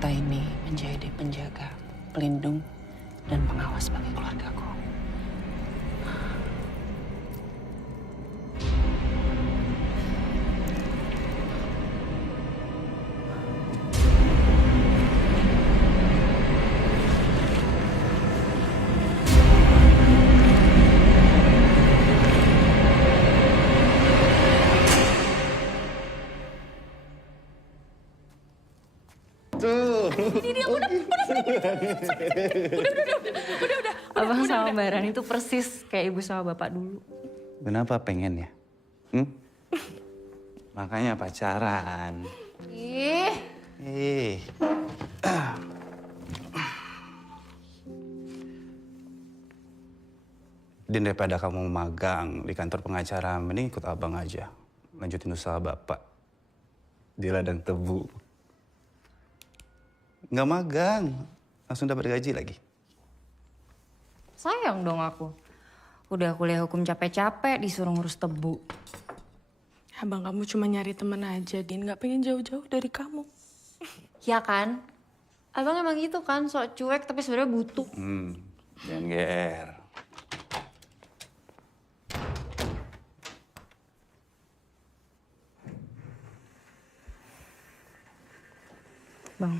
kita ini menjadi penjaga, pelindung, dan pengawas bagi keluargaku. Udah. Abang sama Mbak Rani itu persis kayak ibu sama bapak dulu. Kenapa pengen ya? Makanya pacaran. Ih. Din, daripada kamu magang di kantor pengacara, mending ikut abang aja. Lanjutin usaha bapak di ladang tebu. Nggak magang, langsung dapat gaji lagi. Sayang dong aku. Udah kuliah hukum capek-capek disuruh ngurus tebu. Abang kamu cuma nyari temen aja, Din. Gak pengen jauh-jauh dari kamu. Ya kan? Abang emang gitu kan, sok cuek tapi sebenarnya butuh. Jangan GR. Bang.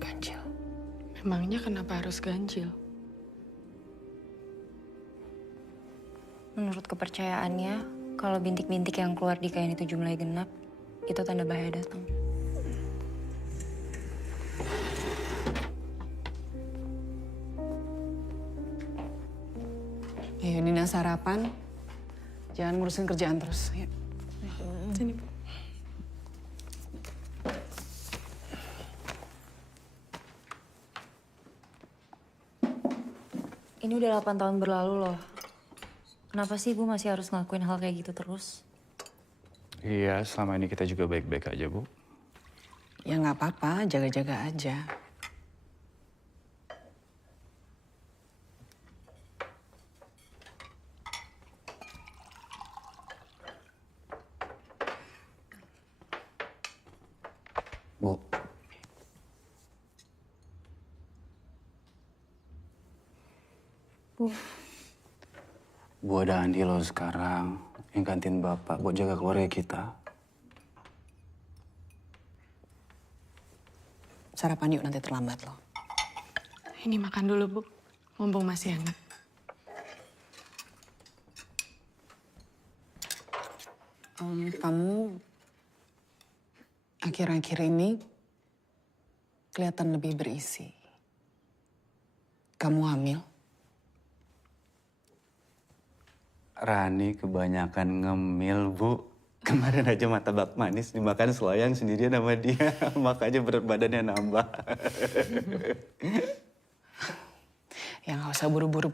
Ganjil. Memangnya kenapa harus ganjil? Menurut kepercayaannya, kalau bintik-bintik yang keluar di kain itu jumlahnya genap, itu tanda bahaya datang. Ayo Nina sarapan. Jangan ngurusin kerjaan terus. Ya. Sini, Bu. Ini udah 8 tahun berlalu loh. Kenapa sih Ibu masih harus ngelakuin hal kayak gitu terus? Iya, selama ini kita juga baik-baik aja, Bu. Ya nggak apa-apa, jaga-jaga aja. Bu. Bu ada Andi loh sekarang yang gantiin Bapak buat jaga keluarga kita. Sarapan yuk, nanti terlambat loh. Ini makan dulu, Bu. Mumpung masih hangat. Kamu akhir-akhir ini kelihatan lebih berisi. Kamu hamil? Rani kebanyakan ngemil, Bu. Kemarin aja martabak manis dimakan selayang sendirian sama dia. Makanya berat badannya nambah. Ya nggak usah buru-buru.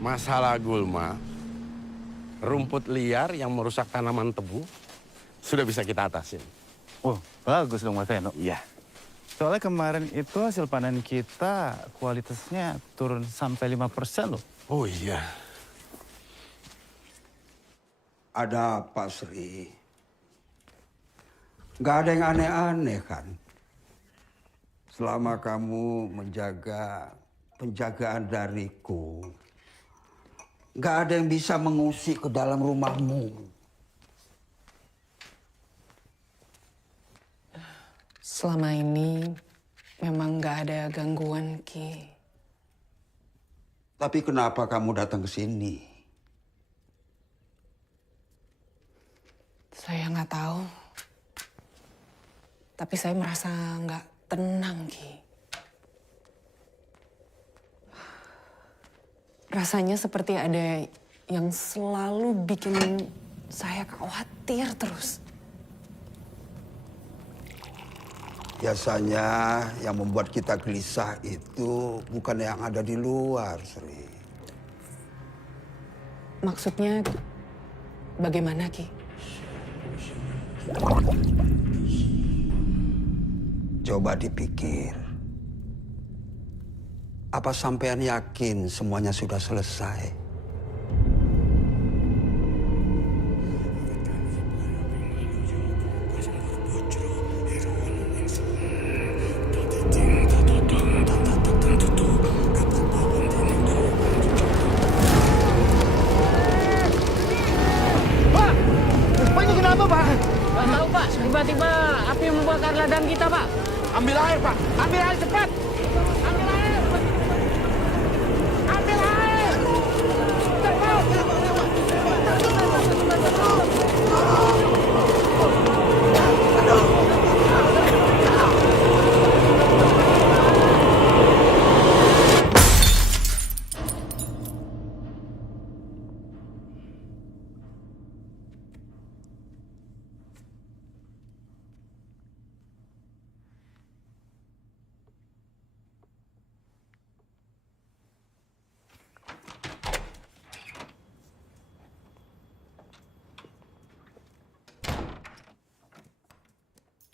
Masalah gulma, rumput liar yang merusak tanaman tebu, sudah bisa kita atasin. Oh, bagus dong Mas Eno. Iya. Soalnya kemarin itu hasil panen kita kualitasnya turun sampai 5% loh. Oh iya. Ada apa, Sri? Nggak ada yang aneh-aneh kan? Selama kamu menjaga penjagaan dariku, nggak ada yang bisa mengusik ke dalam rumahmu. Selama ini memang nggak ada gangguan, Ki. Tapi kenapa kamu datang ke sini? Saya nggak tahu. Tapi saya merasa nggak tenang, Ki. Rasanya seperti ada yang selalu bikin saya khawatir terus. Biasanya yang membuat kita gelisah itu bukan yang ada di luar, Sri. Maksudnya Bagaimana, Ki? Coba dipikir. Apa sampean yakin semuanya sudah selesai? Gak tahu Pak, tiba-tiba api membakar ladang kita Pak. Ambil air, Pak. Ambil air cepat. Ambil air! Ambil air! Cepat!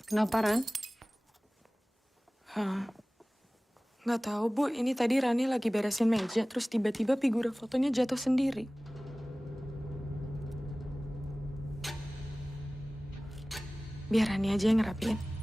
Kenapa, Ran? Hah? Nggak tahu, Bu. Ini tadi Rani lagi beresin meja, terus tiba-tiba figura fotonya jatuh sendiri. Biar Rani aja yang ngerapiin.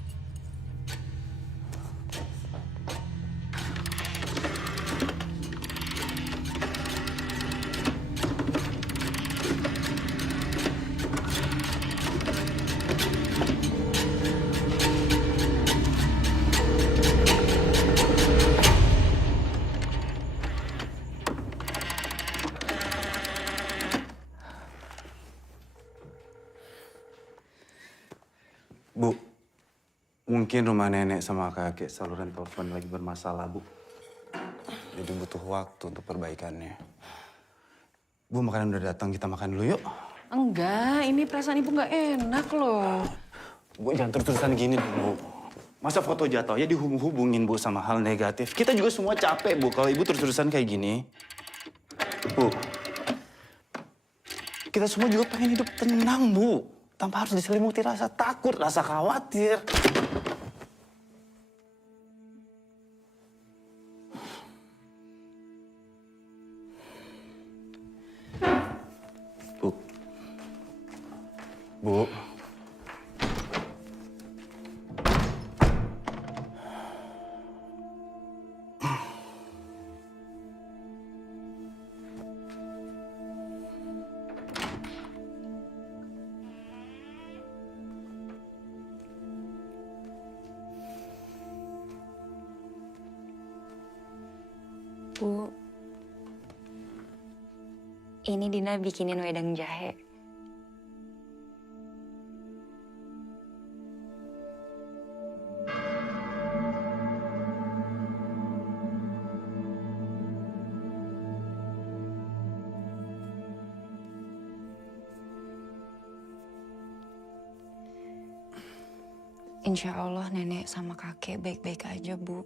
Bu, mungkin rumah nenek sama kakek saluran telepon lagi bermasalah, Bu. Jadi butuh waktu untuk perbaikannya. Bu, makanan udah datang, kita makan dulu yuk. Enggak, ini perasaan ibu nggak enak loh. Bu, jangan terus-terusan gini, Bu. Masa foto jatuh ya dihubung-hubungin, Bu, sama hal negatif. Kita juga semua capek, Bu, kalau ibu terus-terusan kayak gini. Bu, kita semua juga pengen hidup tenang, Bu. Tanpa harus diselimuti rasa takut, rasa khawatir. Bu. Bu. Bu, ini Dina bikinin wedang jahe. Insya Allah nenek sama kakek baik-baik aja, Bu.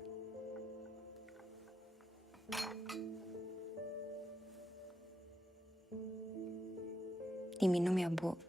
Diminum ya, Bu.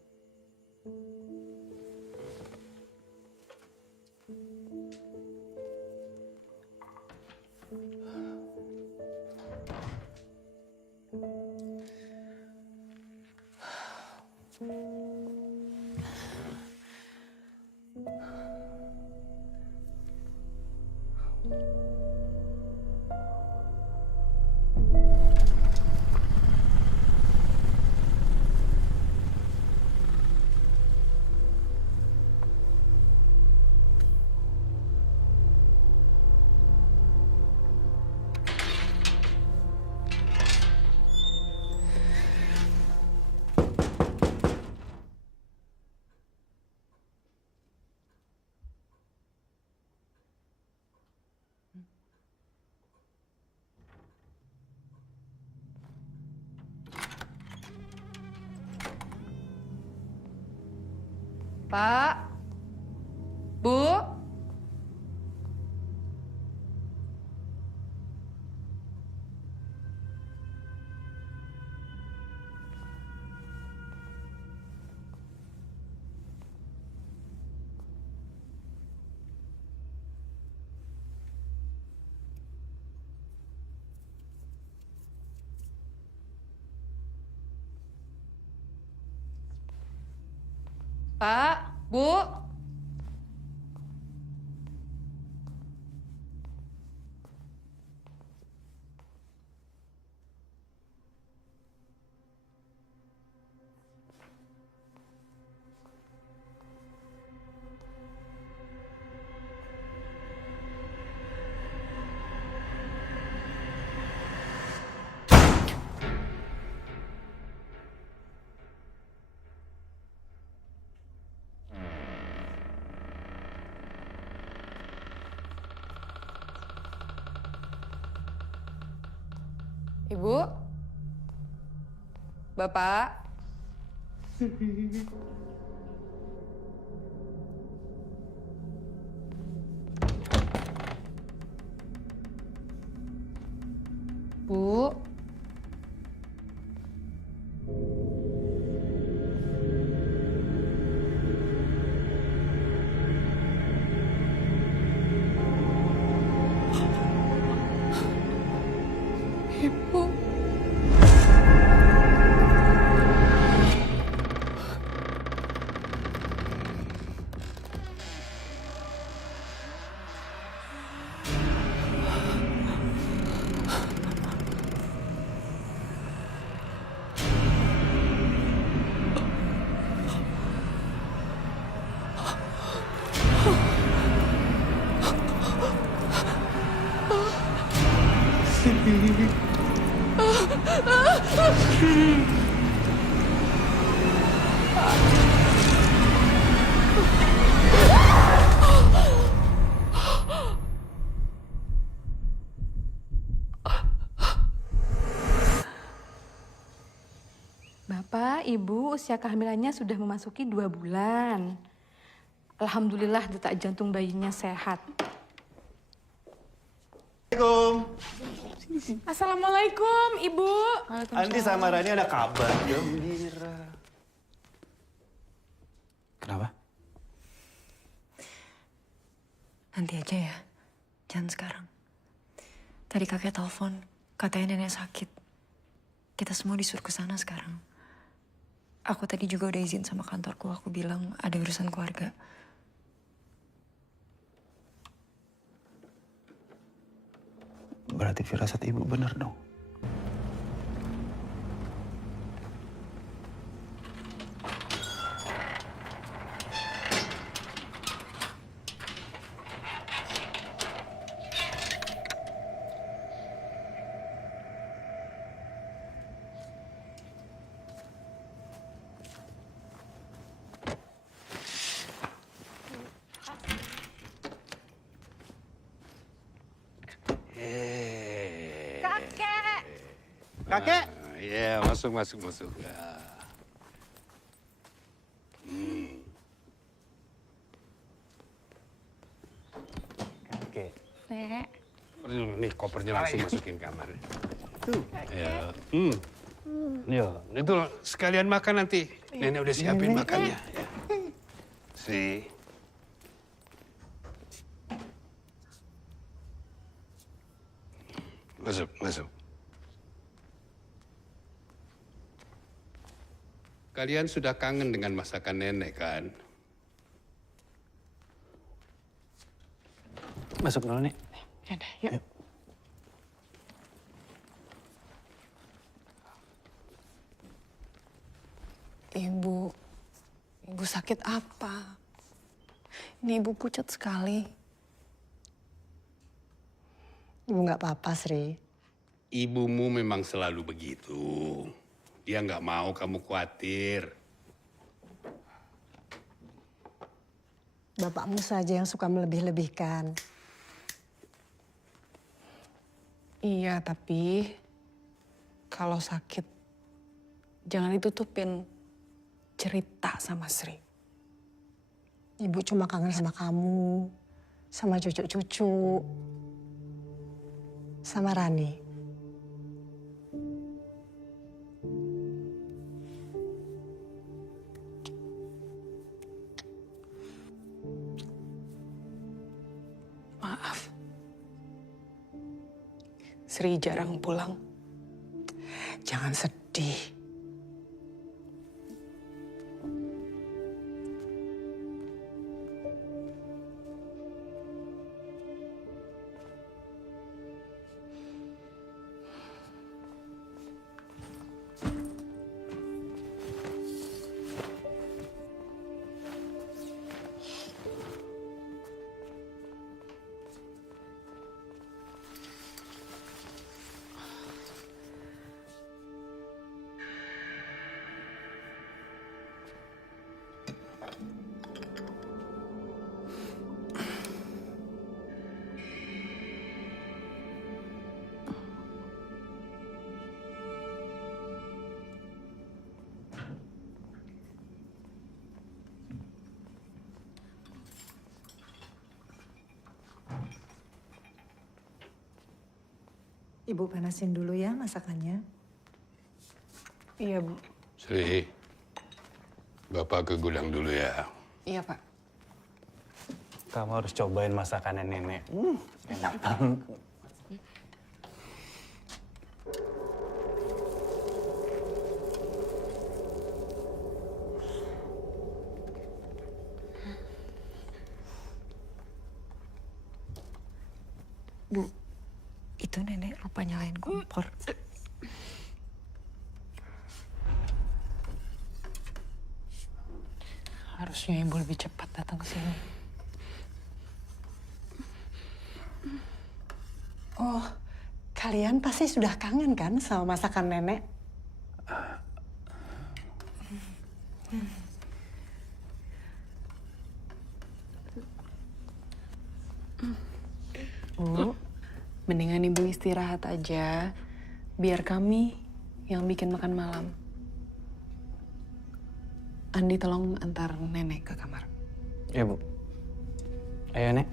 Pak, Bu, Pak, Bu. Ibu? Bapak? Bu? Ibu? Bapak, Ibu, usia kehamilannya sudah memasuki 2 bulan. Alhamdulillah detak jantung bayinya sehat. Assalamualaikum, Ibu. Andi sama Rani ada kabar gembira. Kenapa? Nanti aja ya, jangan sekarang. Tadi kakek telepon, katanya nenek sakit. Kita semua disuruh ke sana sekarang. Aku tadi juga udah izin sama kantorku, aku bilang ada urusan keluarga. Berarti firasat ibu benar dong. Kakek? Ya, masuk. Ya. Kakek. Nih, kopernya langsung masukin kamar. Tuh. Ya. Ya, itu sekalian makan nanti. Nenek udah siapin makannya. Ya. Si. Masuk. Kalian sudah kangen dengan masakan nenek, kan? Masuk dulu nih. Yaudah, yuk. Ibu sakit apa? Ini ibu pucat sekali. Ibu nggak apa-apa, Sri. Ibumu memang selalu begitu. Dia nggak mau kamu khawatir. Bapakmu saja yang suka melebih-lebihkan. Iya, tapi kalau sakit jangan ditutupin, cerita sama Sri. Ibu cuma kangen sama kamu, sama cucu-cucu, sama Rani. Maaf, Sri jarang pulang. Jangan sedih. Ibu panasin dulu ya masakannya. Iya, Bu. Sri, Bapak ke gudang dulu ya. Iya, Pak. Kamu harus cobain masakannya nenek. Enak banget. Bu, itu nenek lupa nyalain kompor. Harusnya Ibu lebih cepat datang ke sini. Oh, kalian pasti sudah kangen kan sama masakan nenek? Bu, mendingan Ibu istirahat aja. Biar kami yang bikin makan malam. Andi tolong antar nenek ke kamar. Ya, Bu. Ayo, Nek.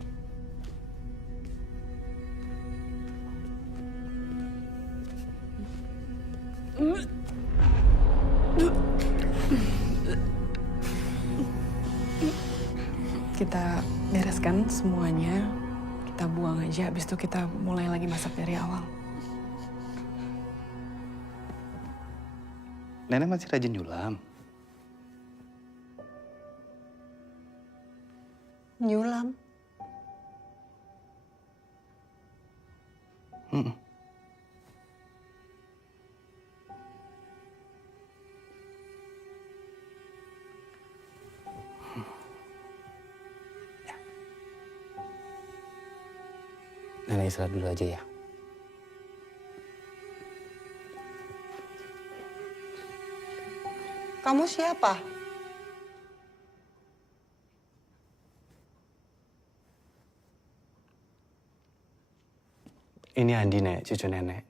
Kita bereskan semuanya. Kita buang aja, habis itu kita mulai lagi masak dari awal. Nenek masih rajin nyulam. Nyulam. Nenek istirahat dulu aja ya. Kamu siapa? Ini Andi, Nek, cucu nenek.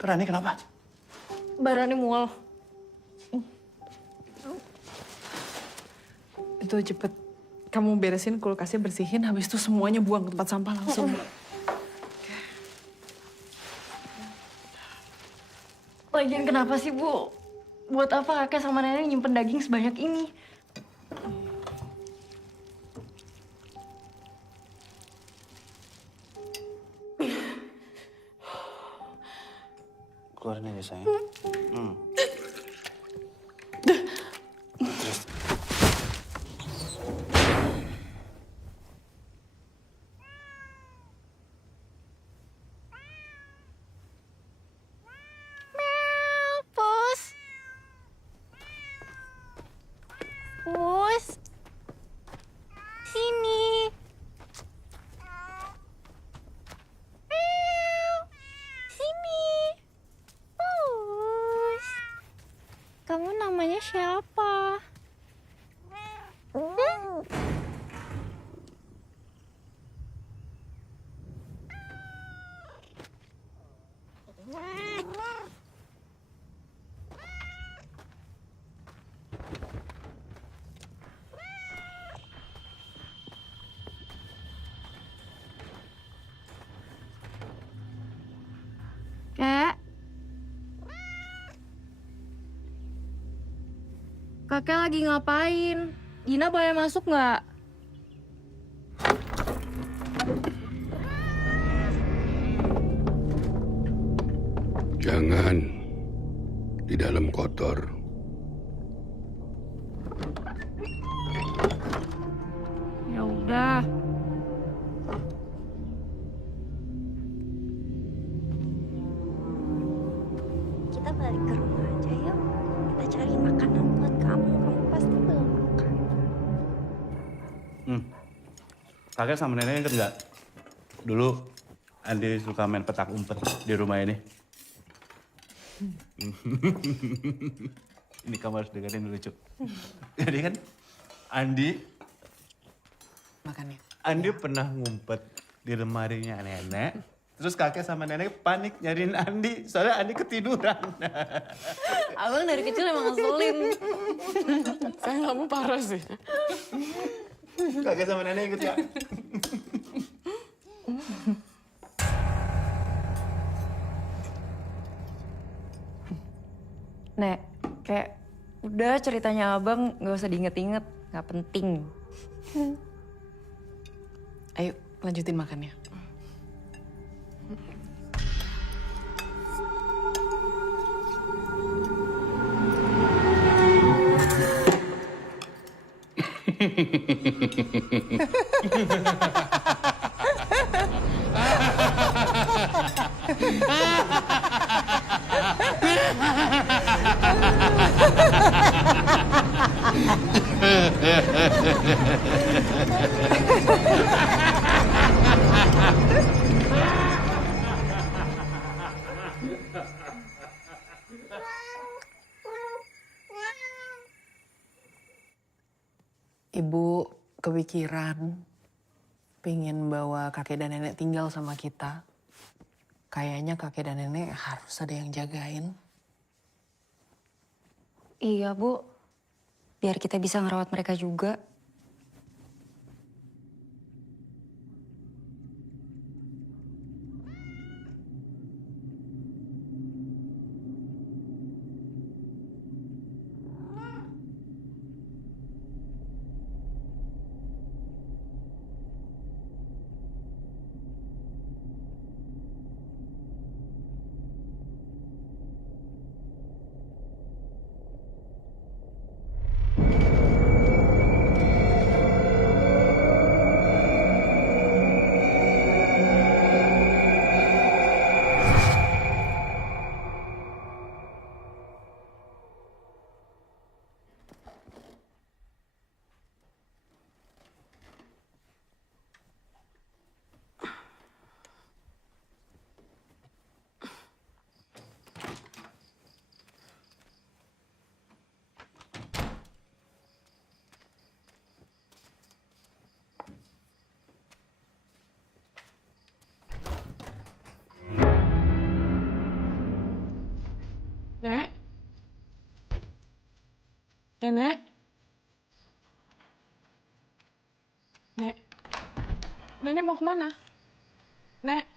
Itu Rani kenapa? Barani mual. Itu cepet. Kamu beresin kulkasnya, bersihin. Habis itu semuanya buang ke tempat sampah langsung. Lagian kenapa sih, Bu? Buat apa kakek sama nenek nyimpen daging sebanyak ini? Keluarin aja, sayang. Terus. Pus. Pus. Sini. Sini. Pus. Kamu namanya siapa? Kak. Kakek lagi ngapain? Gina boleh masuk nggak? Jangan. Di dalam kotor. Ya udah. Kita balik ke rumah aja yuk. Kita cari makanan buat kamu. Kamu pasti belum makan. Kakek sama nenek inget nggak? Dulu Andi suka main petak umpet di rumah ini. Ini kamu harus dengerin dulu, Cuk. Jadi kan Andi pernah ngumpet di lemarinya nenek. Terus kakek sama nenek panik nyariin Andi, soalnya Andi ketiduran. Abang dari kecil emang ngeselin. Saya nggak mau parah sih. Kakek sama nenek ikut ya. Nek, kayak udah ceritanya abang nggak usah diinget-inget, nggak penting. Ayo, lanjutin makannya. Ibu kepikiran pengen bawa kakek dan nenek tinggal sama kita. Kayaknya kakek dan nenek harus ada yang jagain. Iya, Bu. Biar kita bisa ngerawat mereka juga. Nek? Nek? Nek? Nenek mau kemana? Nek?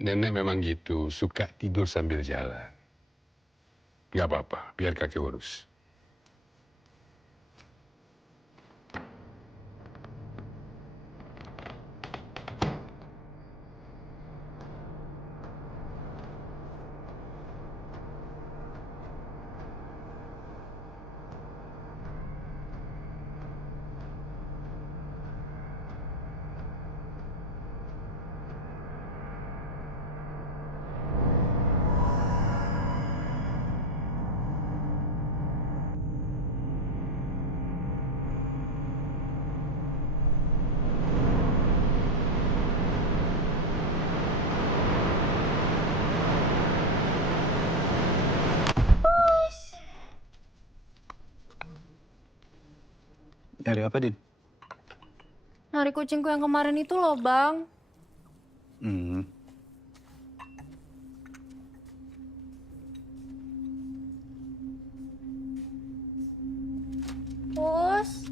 Nenek memang gitu, suka tidur sambil jalan. Gak apa-apa, biar kakek urus. Dari apa, Din? Nyari kucingku yang kemarin itu loh, Bang. Pus.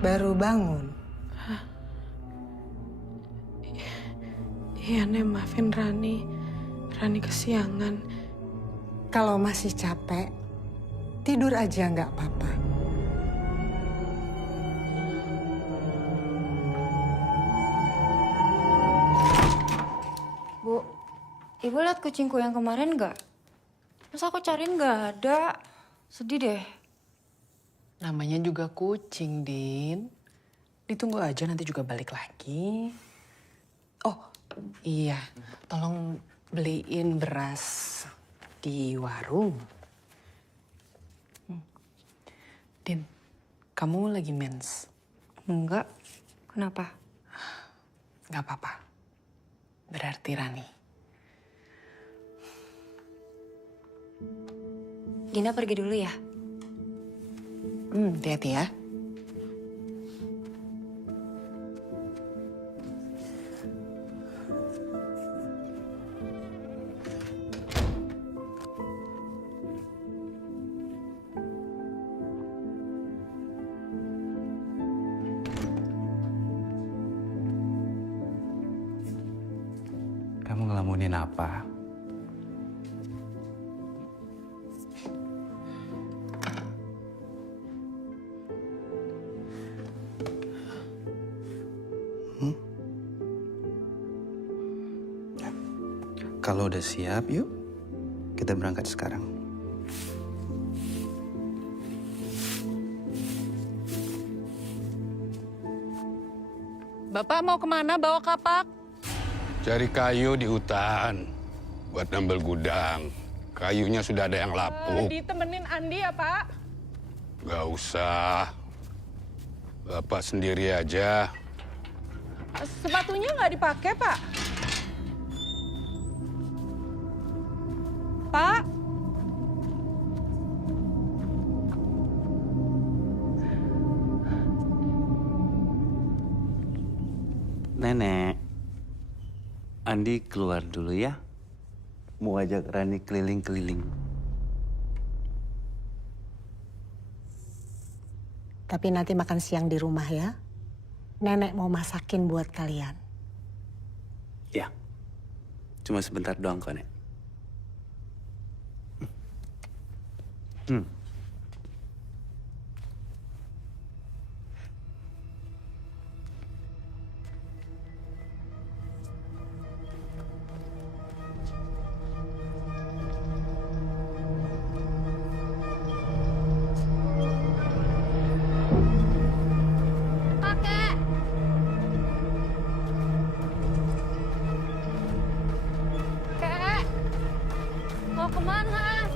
Baru bangun? Iya, Nek, maafin Rani. Rani kesiangan. Kalau masih capek, tidur aja nggak apa-apa. Bu, ibu lihat kucingku yang kemarin nggak? Terus aku cariin nggak ada. Sedih deh. Namanya juga kucing, Din. Ditunggu aja nanti juga balik lagi. Oh, iya. Tolong beliin beras di warung. Din, kamu lagi mens? Enggak. Kenapa? Gak apa-apa. Berarti Rani. Gina pergi dulu ya. Hati-hati ya. Kamu ngelamunin apa? Ya. Kalau udah siap, yuk kita berangkat sekarang. Bapak mau kemana bawa kapak? Cari kayu di hutan buat nambel gudang. Kayunya sudah ada yang lapuk. Ditemenin Andi ya, Pak? Gak usah. Bapak sendiri aja. Sepatunya nggak dipakai, Pak? Pak? Nenek, Andi keluar dulu ya. Mau ajak Rani keliling-keliling. Tapi nanti makan siang di rumah ya. Nenek mau masakin buat kalian. Ya, cuma sebentar doang kok, Nek. Kek, mau kemana?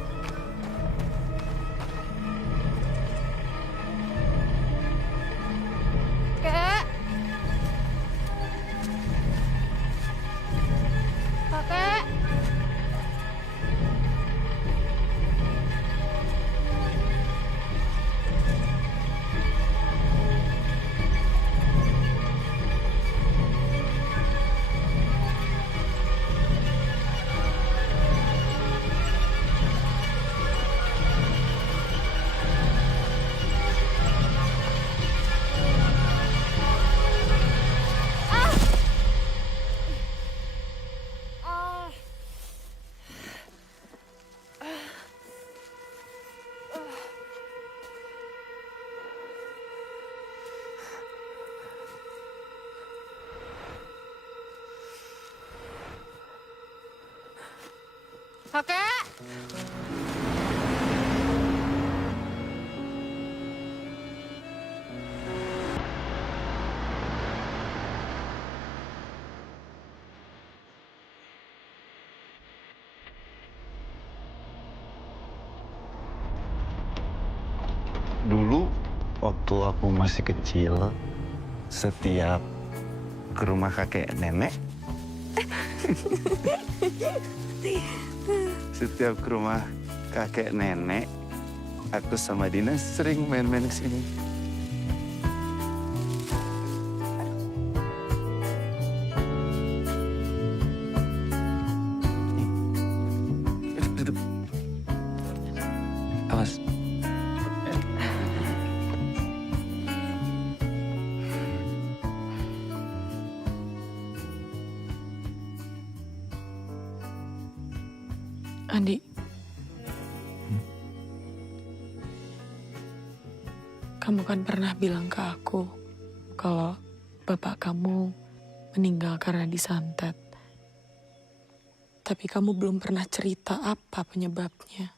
Kek. Kakek. Kakek. Dulu waktu aku masih kecil, setiap ke rumah kakek nenek, setiap ke rumah kakek nenek, aku sama Dina sering main-main ke sini. Duduk. Awas. Andi. Kamu kan pernah bilang ke aku kalau bapak kamu meninggal karena disantet. Tapi kamu belum pernah cerita apa penyebabnya.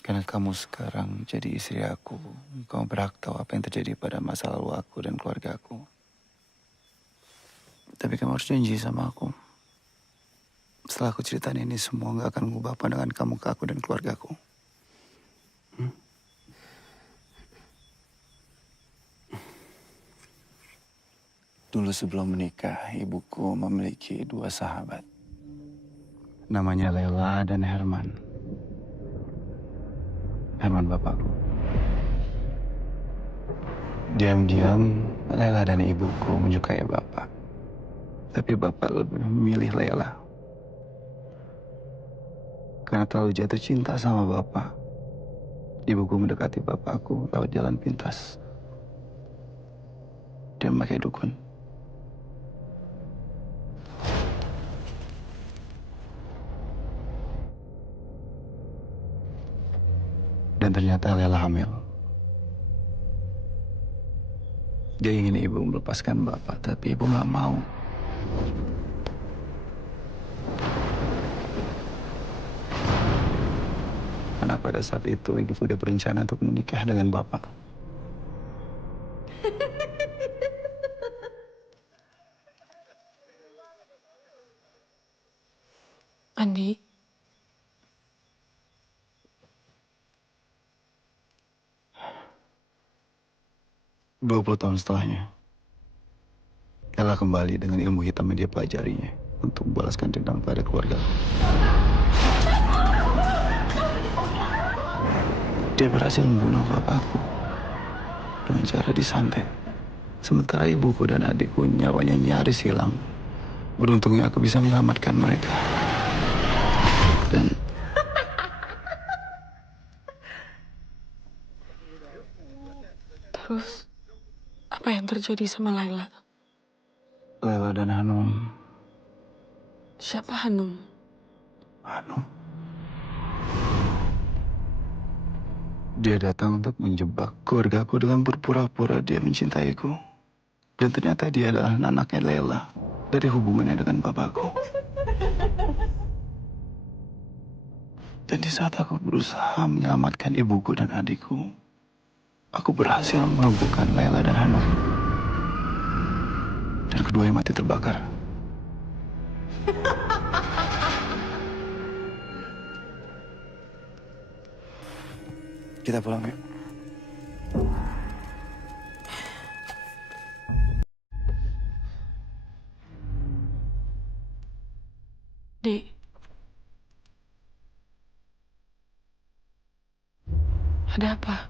Karena kamu sekarang jadi istri aku, kamu berhak tahu apa yang terjadi pada masa lalu aku dan keluarga aku. Tapi kamu harus janji sama aku. Setelah aku ceritain ini semua gak akan mengubah pandangan kamu ke aku dan keluargaku. Dulu sebelum menikah, ibuku memiliki 2 sahabat. Namanya Lela dan Herman. Herman bapakku. Diam-diam, Lela dan ibuku menyukai bapak. Tapi bapak lebih memilih Lela. Karena terlalu jatuh cinta sama bapak, ibuku mendekati bapakku lewat jalan pintas. Dia memakai dukun. Dan ternyata Lela hamil. Dia ingin ibu melepaskan bapak, tapi ibu nggak mau. Karena pada saat itu ibu udah berencana untuk menikah dengan bapak. Andi. 20 tahun setelahnya, Ella kembali dengan ilmu hitam yang dia pelajarinya untuk membalaskan dendam pada keluarga. Dia berhasil membunuh bapakku dengan cara disantet. Sementara ibuku dan adikku nyawanya nyaris hilang. Beruntungnya aku bisa menyelamatkan mereka. Dan Terus, apa yang terjadi sama Laila? Lela dan Hanum. Siapa Hanum? Hanum. Dia datang untuk menjebak keluargaku dengan berpura-pura dia mencintaiku. Dan ternyata dia adalah anaknya Lela dari hubungannya dengan bapakku. Dan di saat aku berusaha menyelamatkan ibuku dan adikku, aku berhasil melumpuhkan Lela dan Hanum. Dan keduanya mati terbakar. Kita pulang yuk. Dek. Ada apa?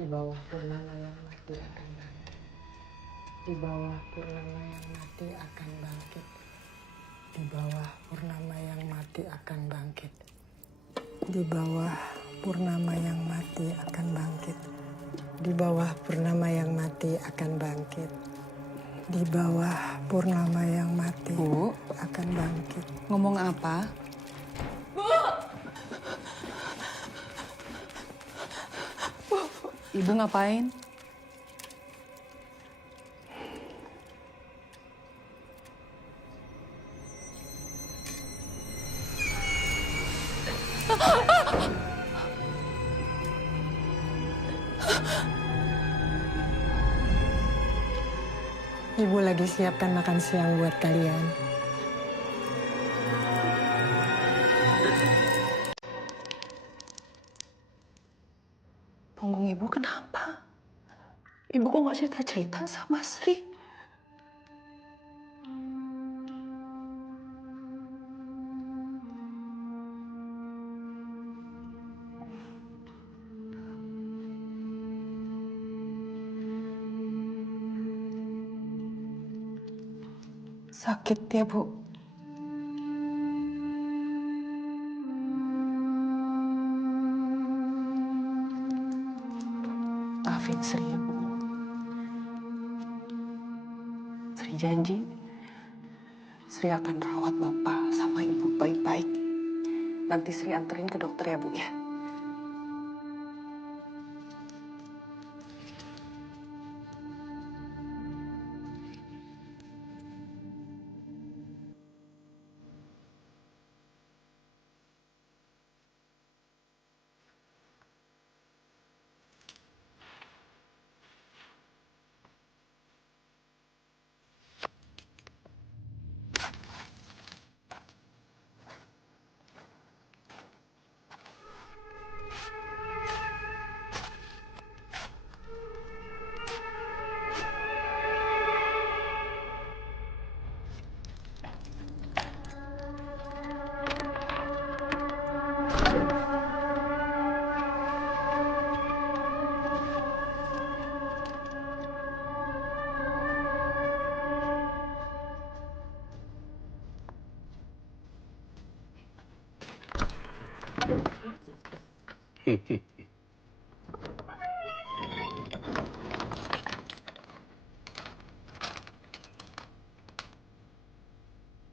Di bawah purnama yang mati akan bangkit. Di bawah purnama yang mati akan bangkit. Di bawah purnama yang mati akan bangkit. Di bawah purnama yang mati akan bangkit. Di bawah purnama yang mati akan bangkit. Di bawah purnama yang mati Bu, akan bangkit. ngomong apa? Bu! Ibu ngapain? Ibu lagi siapkan makan siang buat kalian. Punggung ibu kenapa? Ibu kok nggak cerita-cerita sama Sri? Sakit ya, Bu? Maafin Sri ya, Bu. Sri janji, Sri akan rawat Bapak sama Ibu baik-baik. Nanti Sri anterin ke dokter ya, Bu ya.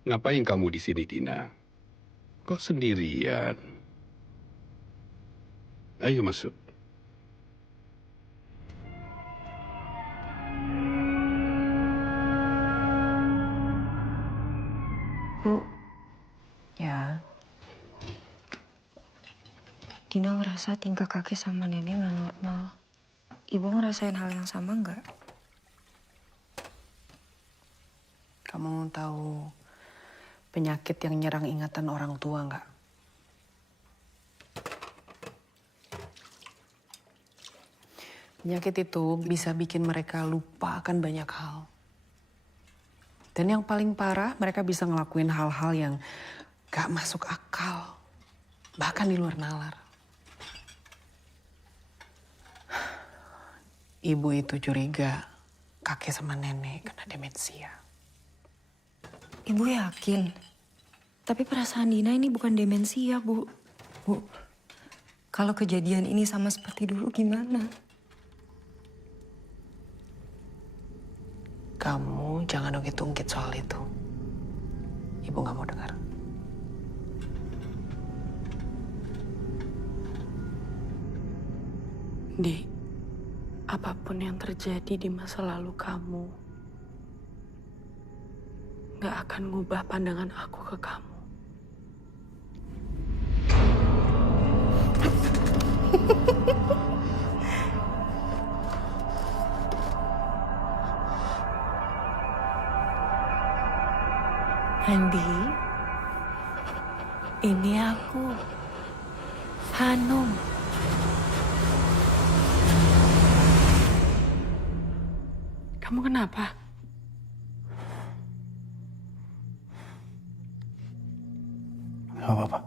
Ngapain kamu di sini, Dina? Kok sendirian? Ayo masuk. Bu, ya. Dina ngerasa tingkah kakek sama nenek nggak normal. Ibu ngerasain hal yang sama nggak? Kamu tahu penyakit yang nyerang ingatan orang tua nggak? Penyakit itu bisa bikin mereka lupa akan banyak hal. Dan yang paling parah, mereka bisa ngelakuin hal-hal yang gak masuk akal. Bahkan di luar nalar. Ibu itu curiga kakek sama nenek kena demensia. Ibu yakin? Tapi perasaan Dina ini bukan demensia, Bu. Bu, kalau kejadian ini sama seperti dulu gimana? Kamu jangan ungkit-ungkit soal itu. Ibu gak mau dengar. Di, apapun yang terjadi di masa lalu kamu gak akan ngubah pandangan aku ke kamu. Andi, ini aku, Hanum. Kamu kenapa? Gak apa-apa.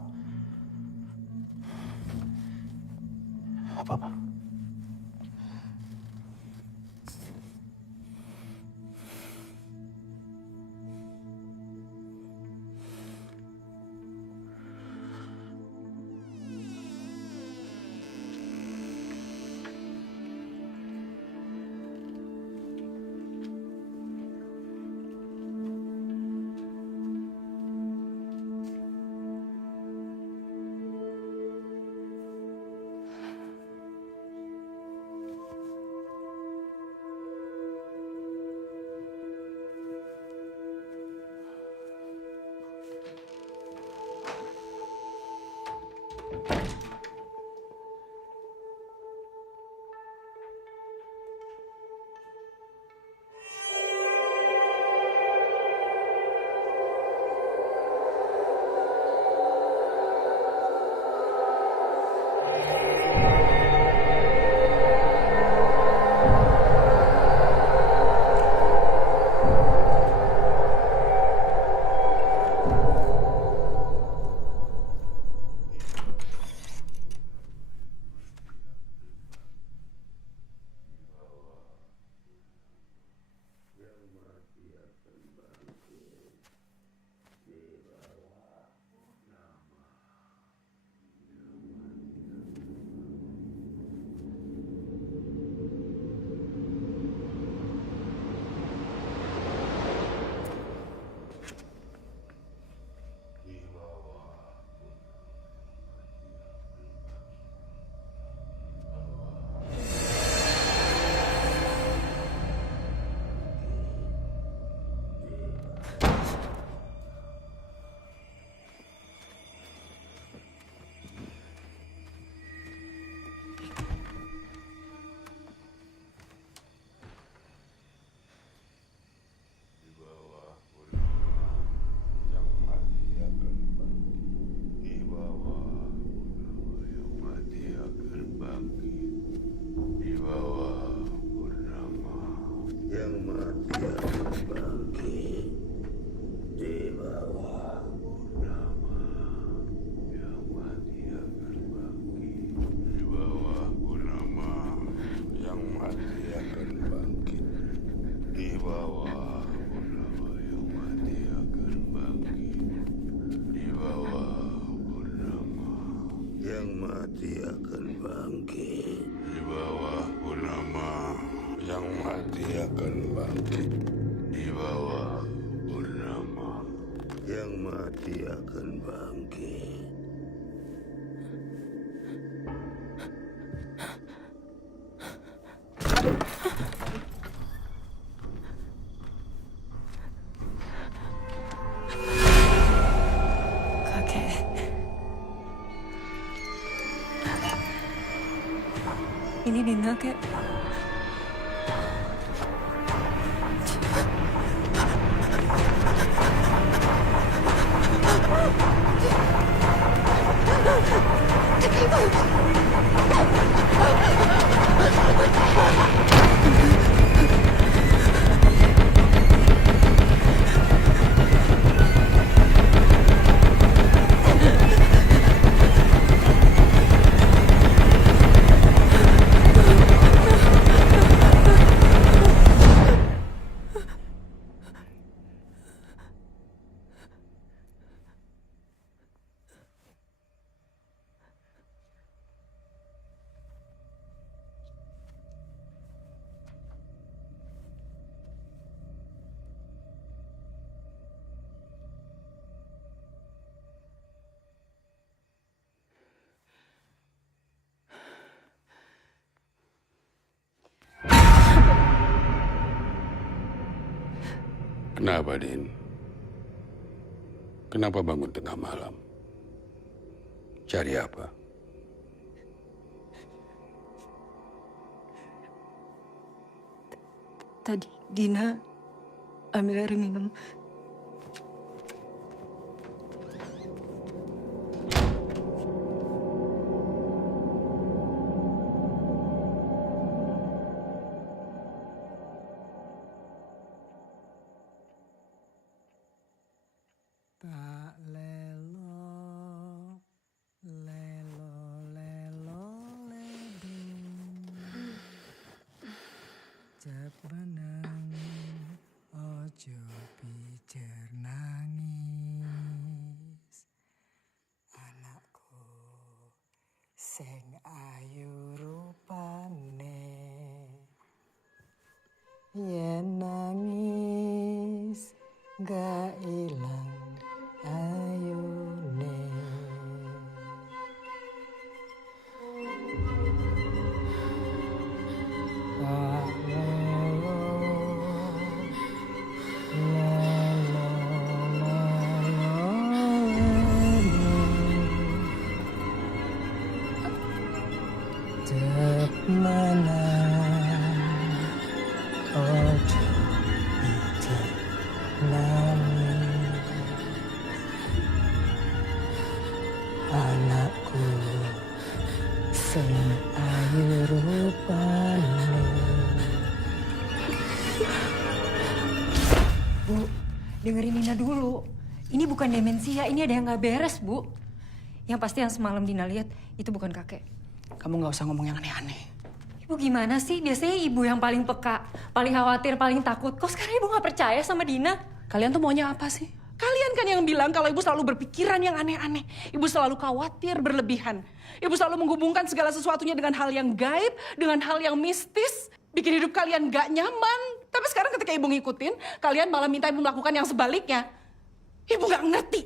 Gak apa-apa. mati akan bangkit. Di bawah purnama, yang mati akan bangkit. Di bawah purnama, yang mati akan bangkit. Ini Dinda, Kek. Kenapa, Din? Kenapa bangun tengah malam? Cari apa? Tadi Dina ambil air minum. Tak lelo, lelo, lelo, ledung. Cep benang, ojo pijer nangis. Anakku, sing ayu rupane. Yen nangis, gak ilang ayune. Tak lelo, lelo, lelo, ledung. Tetep mana ojo ije nami anakku sing ayu rupane. Bu, dengerin Dina dulu. Ini bukan demensia, ini ada yang nggak beres, Bu. Yang pasti yang semalam Dina lihat itu bukan kakek. Kamu nggak usah ngomong yang aneh-aneh. Ibu gimana sih? Biasanya ibu yang paling peka, paling khawatir, paling takut. Kok sekarang ibu nggak percaya sama Dina? Kalian tuh maunya apa sih? Kalian kan yang bilang kalau ibu selalu berpikiran yang aneh-aneh. Ibu selalu khawatir berlebihan. Ibu selalu menghubungkan segala sesuatunya dengan hal yang gaib, dengan hal yang mistis. Bikin hidup kalian gak nyaman. Tapi sekarang ketika ibu ngikutin, kalian malah minta ibu melakukan yang sebaliknya. Ibu gak ngerti.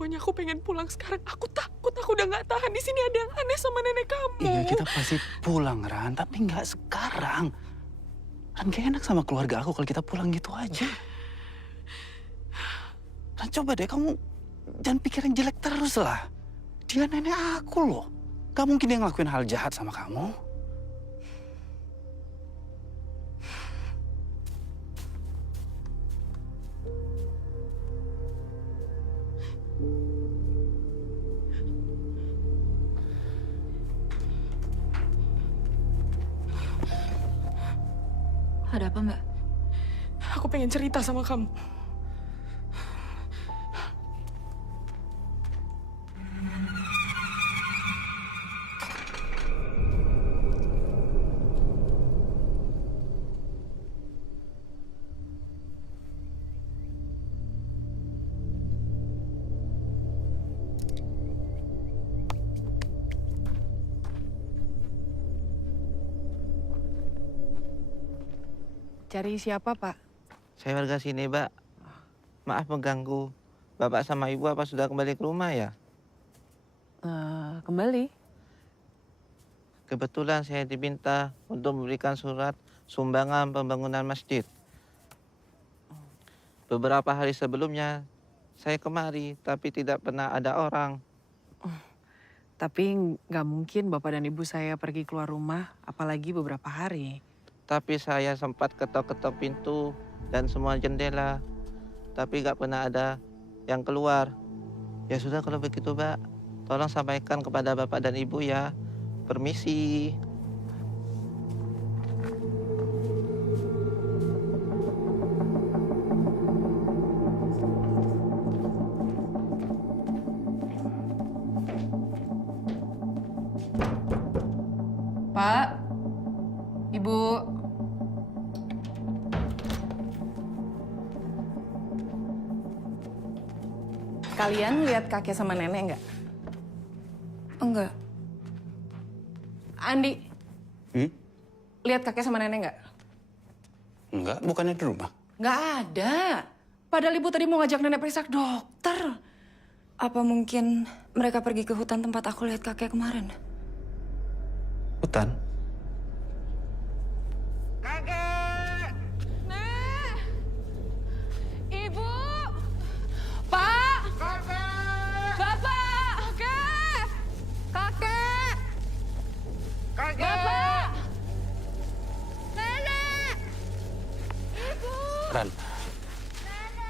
Pokoknya aku pengen pulang sekarang. Aku takut, aku udah gak tahan. Di sini ada yang aneh sama nenek kamu. Iya, kita pasti pulang, Ran. Tapi nggak sekarang. Ran, gak enak sama keluarga aku kalau kita pulang gitu aja. Ran, coba deh kamu jangan pikirin jelek terus lah. Dia nenek aku loh. Gak mungkin dia ngelakuin hal jahat sama kamu. Ada apa, Mbak? Aku pengen cerita sama kamu. Cari siapa, Pak? Saya warga sini, Mbak. Maaf mengganggu. Bapak sama Ibu apa sudah kembali ke rumah ya? Kembali. Kebetulan saya diminta untuk memberikan surat sumbangan pembangunan masjid. Beberapa hari sebelumnya saya kemari, tapi tidak pernah ada orang. Tapi nggak mungkin Bapak dan Ibu saya pergi keluar rumah, apalagi beberapa hari. Tapi saya sempat ketok-ketok pintu dan semua jendela. Tapi nggak pernah ada yang keluar. Ya sudah kalau begitu, Mbak. Tolong sampaikan kepada Bapak dan Ibu ya. Permisi. Pak, Ibu. Kalian lihat kakek sama nenek nggak? Enggak. Andi, lihat kakek sama nenek nggak? Enggak, bukannya di rumah. Nggak ada. Padahal Ibu tadi mau ngajak nenek periksa ke dokter. Apa mungkin mereka pergi ke hutan tempat aku lihat kakek kemarin? Hutan? Kakek! Nek! Ibu! Pak! Kakek! Bapak! Kakek! Kakek! Kakek! Bapak! Nenek! Ibu! Ran,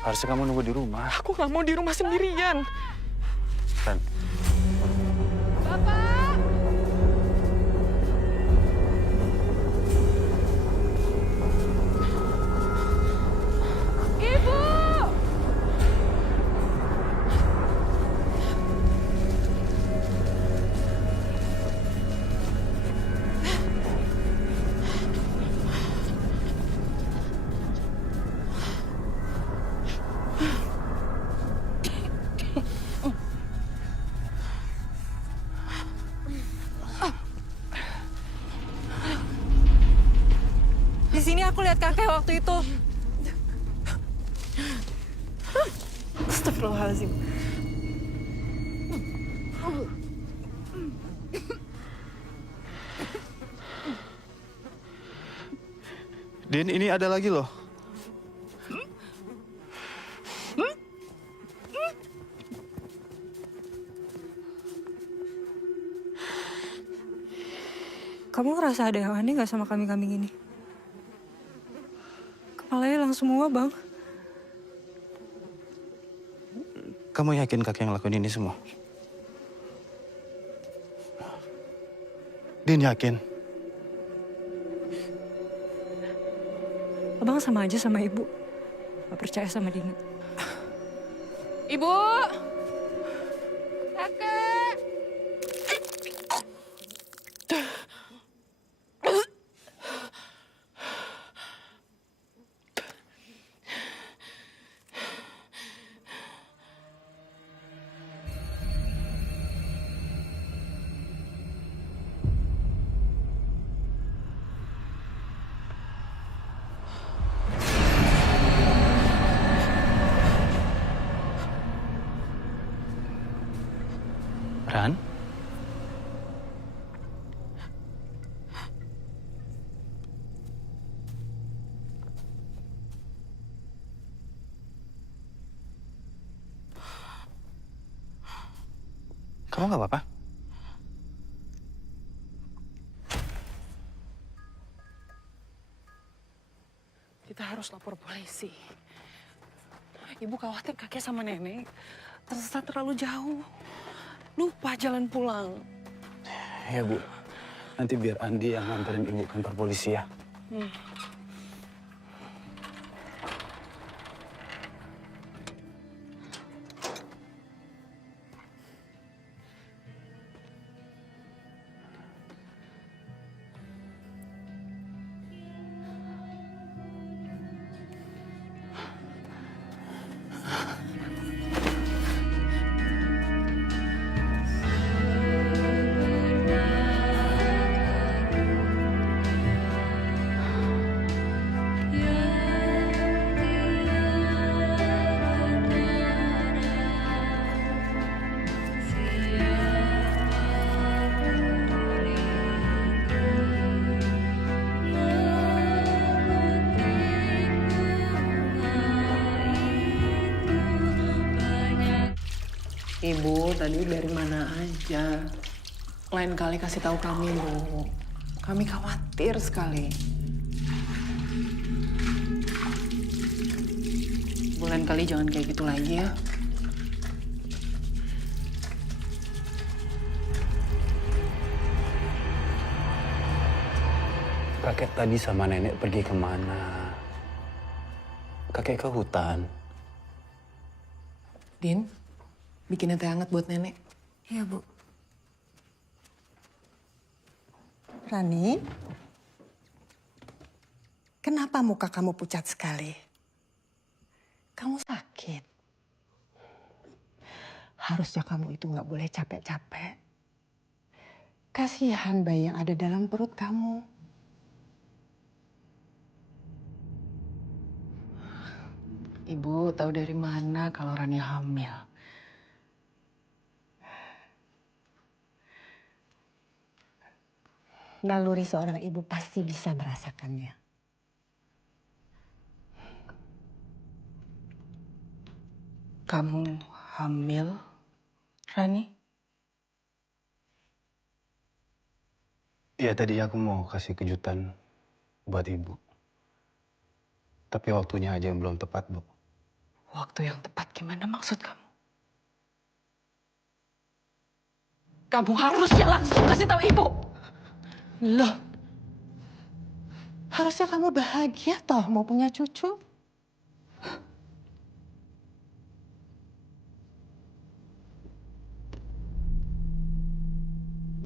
harusnya kamu nunggu di rumah. Aku nggak mau di rumah sendirian. Ran. Bapak! Ibu! Di sini aku lihat kakek waktu itu. Astagfirullahaladzim. Din, ini ada lagi loh. ngerasa ada yang aneh gak sama kambing-kambing ini? Kepalanya langsung semua, Bang. Kamu yakin kakek yang lakuin ini semua? Din yakin? Abang sama aja sama ibu. Gak percaya sama Dina. Ibu! Kakek! Ran? Kamu gak apa-apa? Kita harus lapor polisi. Ibu khawatir kakek sama nenek tersesat terlalu jauh. Lupa jalan pulang. Ya Bu, nanti biar Andi yang nganterin ibu kantor polisi ya. Ibu, tadi dari mana aja? Lain kali kasih tahu kami, Bu. Kami khawatir sekali. Lain kali jangan kayak gitu lagi ya. Kakek tadi sama nenek pergi kemana? Kakek ke hutan. Din, bikin teh hangat buat nenek. Iya, Bu. Rani, kenapa muka kamu pucat sekali? Kamu sakit. Harusnya kamu itu nggak boleh capek-capek. Kasihan bayi yang ada dalam perut kamu. Ibu tahu dari mana kalau Rani hamil? Naluri seorang ibu pasti bisa merasakannya. Kamu hamil, Rani? Ya tadi aku mau kasih kejutan buat ibu. Tapi waktunya aja yang belum tepat, Bu. Waktu yang tepat gimana maksud kamu? Kamu harusnya langsung kasih tahu ibu. Loh, harusnya kamu bahagia toh mau punya cucu.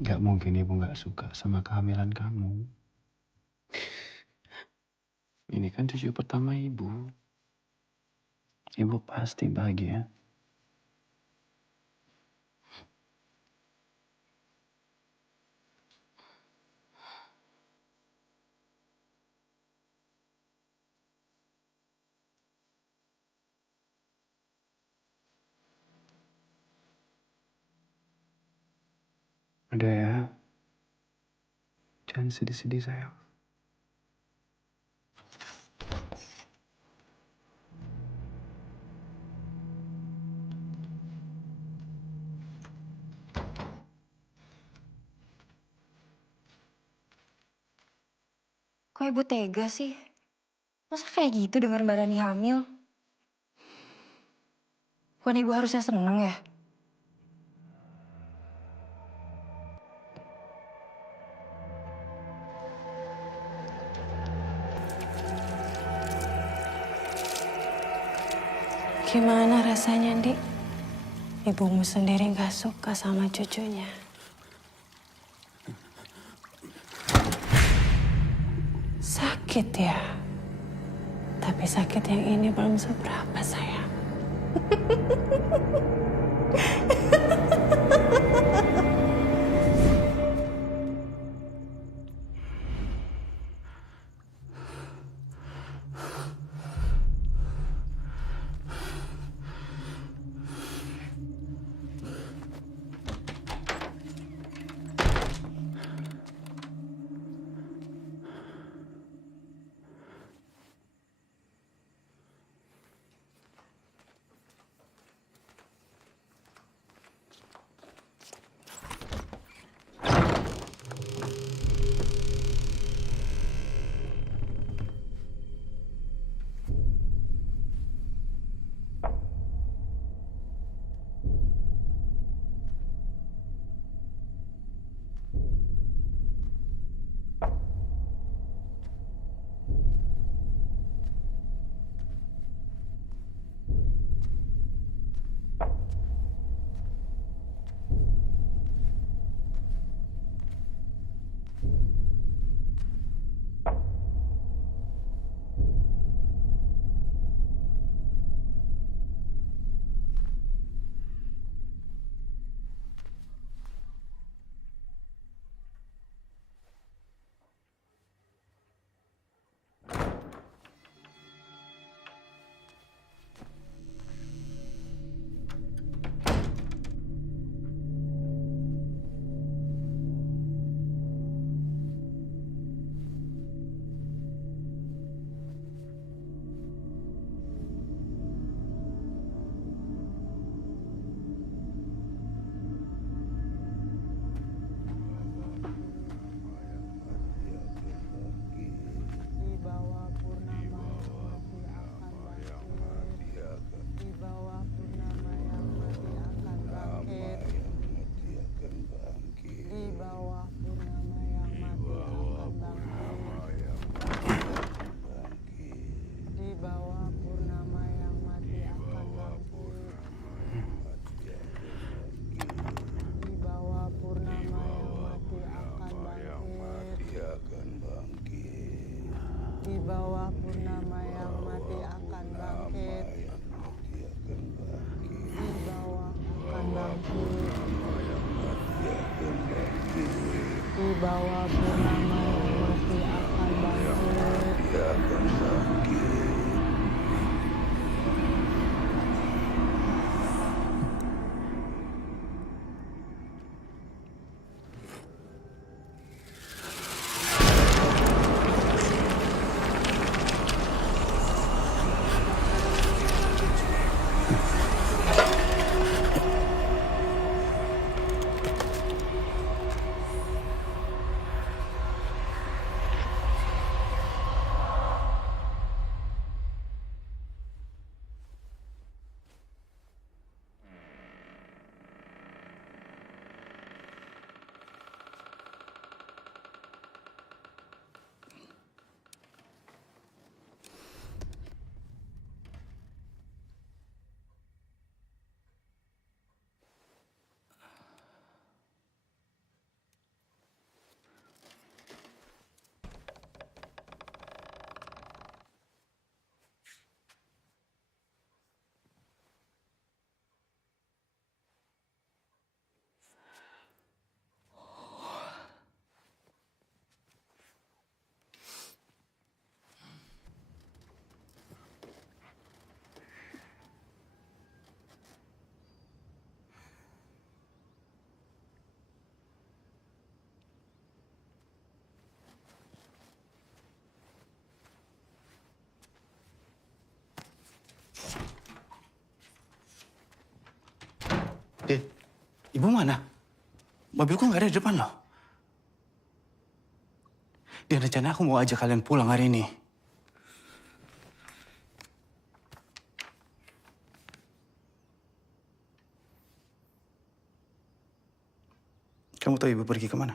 Gak mungkin ibu gak suka sama kehamilan kamu. Ini kan cucu pertama ibu. Ibu pasti bahagia. Udah ya. Jangan sedih-sedih sayang. Kok ibu tega sih? Masa kayak gitu dengar Mbak Rani hamil? Bukan ibu harusnya seneng ya? Gimana rasanya, Dik? Ibumu sendiri gak suka sama cucunya. Sakit ya? Tapi sakit yang ini belum seberapa, sayang. Di bawah purnama yang mati akan bangkit. Di bawah akan bangkit. Di bawah purnama yang mati akan bangkit. Ibu mana? Mobilku nggak ada di depan loh. Dan rencana aku mau ajak kalian pulang hari ini. Kamu tahu ibu pergi kemana?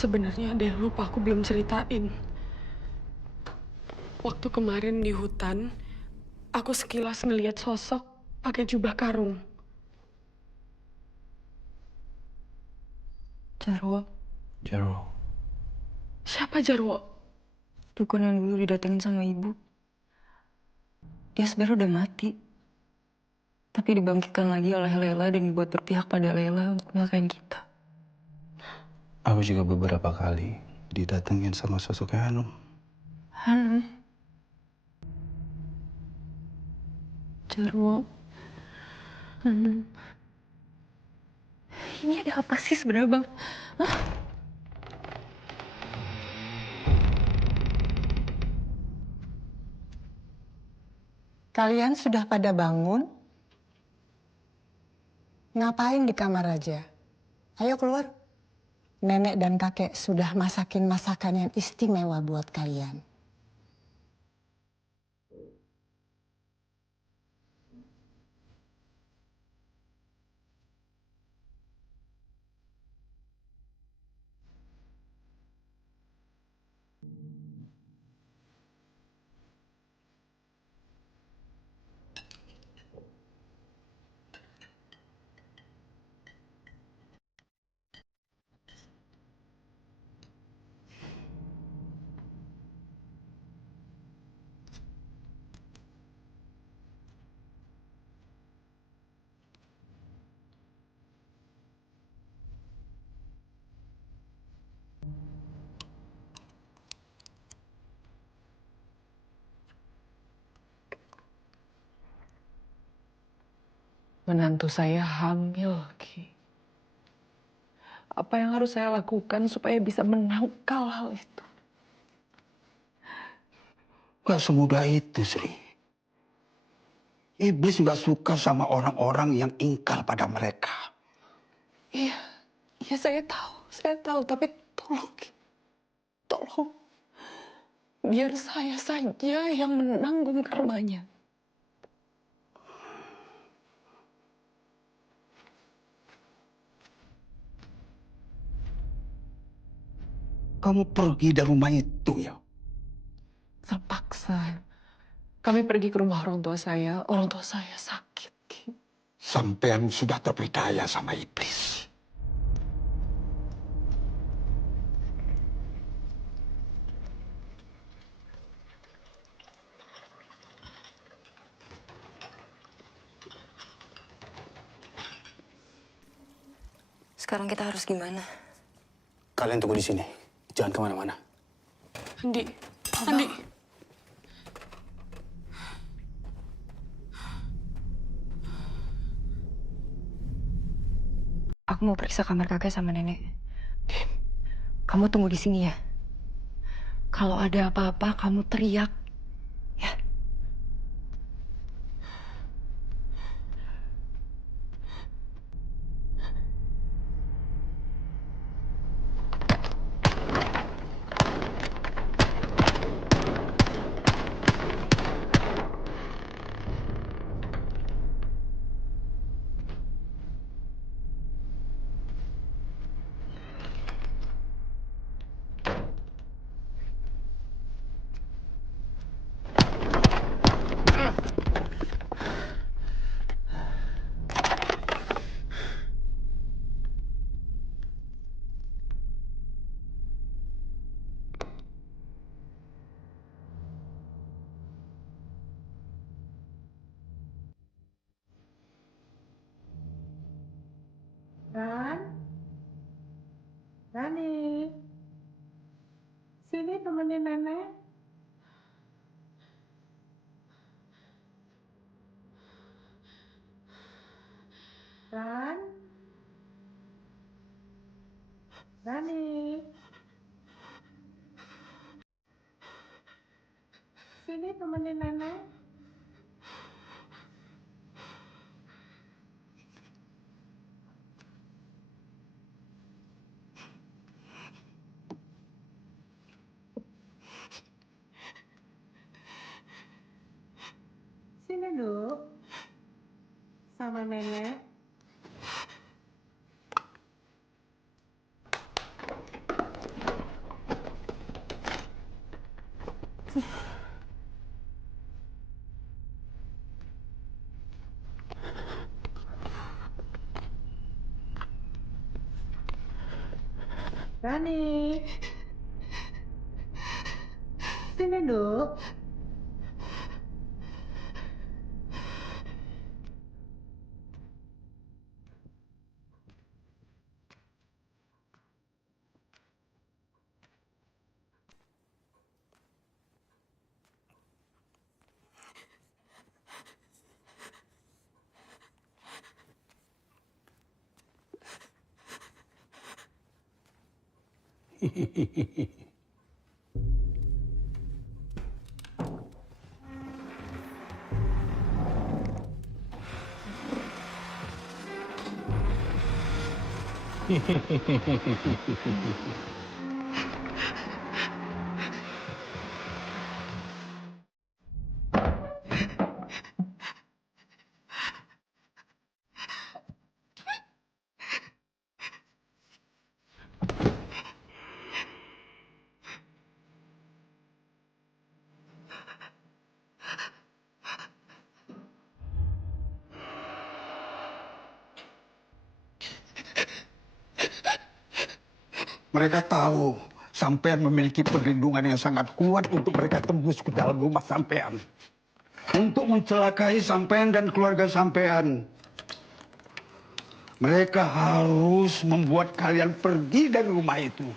Sebenarnya ada yang lupa aku belum ceritain. Waktu kemarin di hutan, aku sekilas ngeliat sosok pakai jubah karung. Jarwo. Jarwo. Siapa Jarwo? Dukun yang dulu didatengin sama ibu. Dia sebenarnya udah mati. Tapi dibangkitkan lagi oleh Lela dan dibuat berpihak pada Lela untuk nyelakain kita. Aku juga beberapa kali didatengin sama sosok Hanum. Hanum. Jarwo. Hanum. Ini ada apa sih sebenarnya, Bang? Hah? Kalian sudah pada bangun? Ngapain di kamar aja? Ayo keluar. Nenek dan kakek sudah masakin masakan yang istimewa buat kalian. Menantu saya hamil, Ki. Apa yang harus saya lakukan supaya bisa menangkal hal itu? Gak semudah itu, Sri. Iblis gak suka sama orang-orang yang ingkar pada mereka. Iya, iya saya tahu. Tapi tolong, Ki. Tolong. Biar saya saja yang menanggung karmanya. Kamu pergi dari rumah itu ya? Terpaksa. Kami pergi ke rumah orang tua saya. Orang tua saya sakit, Ki. Sampean sudah terpedaya sama iblis. Sekarang kita harus gimana? Kalian tunggu di sini. Jangan kemana-mana. Andi. Andi. Aku mau periksa kamar kakek sama nenek. Kamu tunggu di sini ya. Kalau ada apa-apa, kamu teriak. Ya. Rani, sini temenin nenek. Ran, Sini temenin nenek. Sini dulu. Sama nenek. Rani. Sini dulu. Mereka tahu sampean memiliki perlindungan yang sangat kuat untuk mereka tembus ke dalam rumah sampean. Untuk mencelakai sampean dan keluarga sampean. Mereka harus membuat kalian pergi dari rumah itu.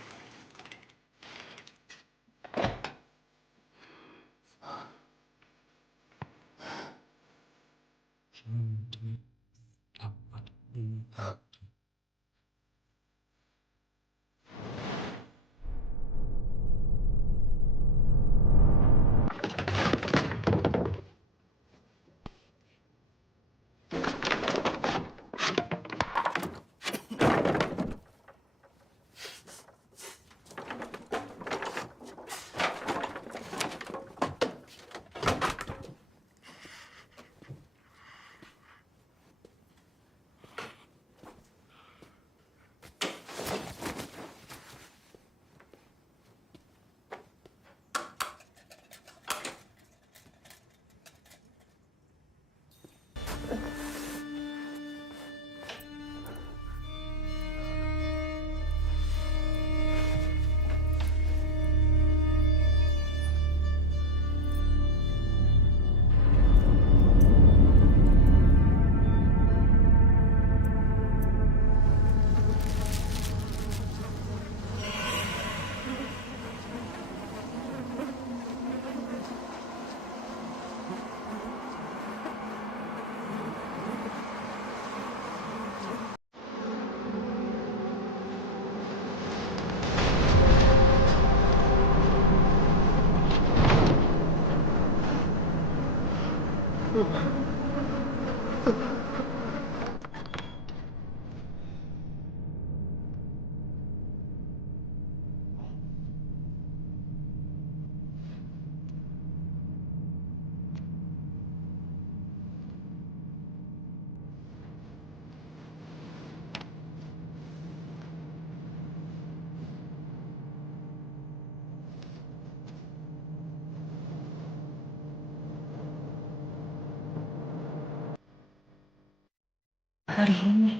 Hari ini.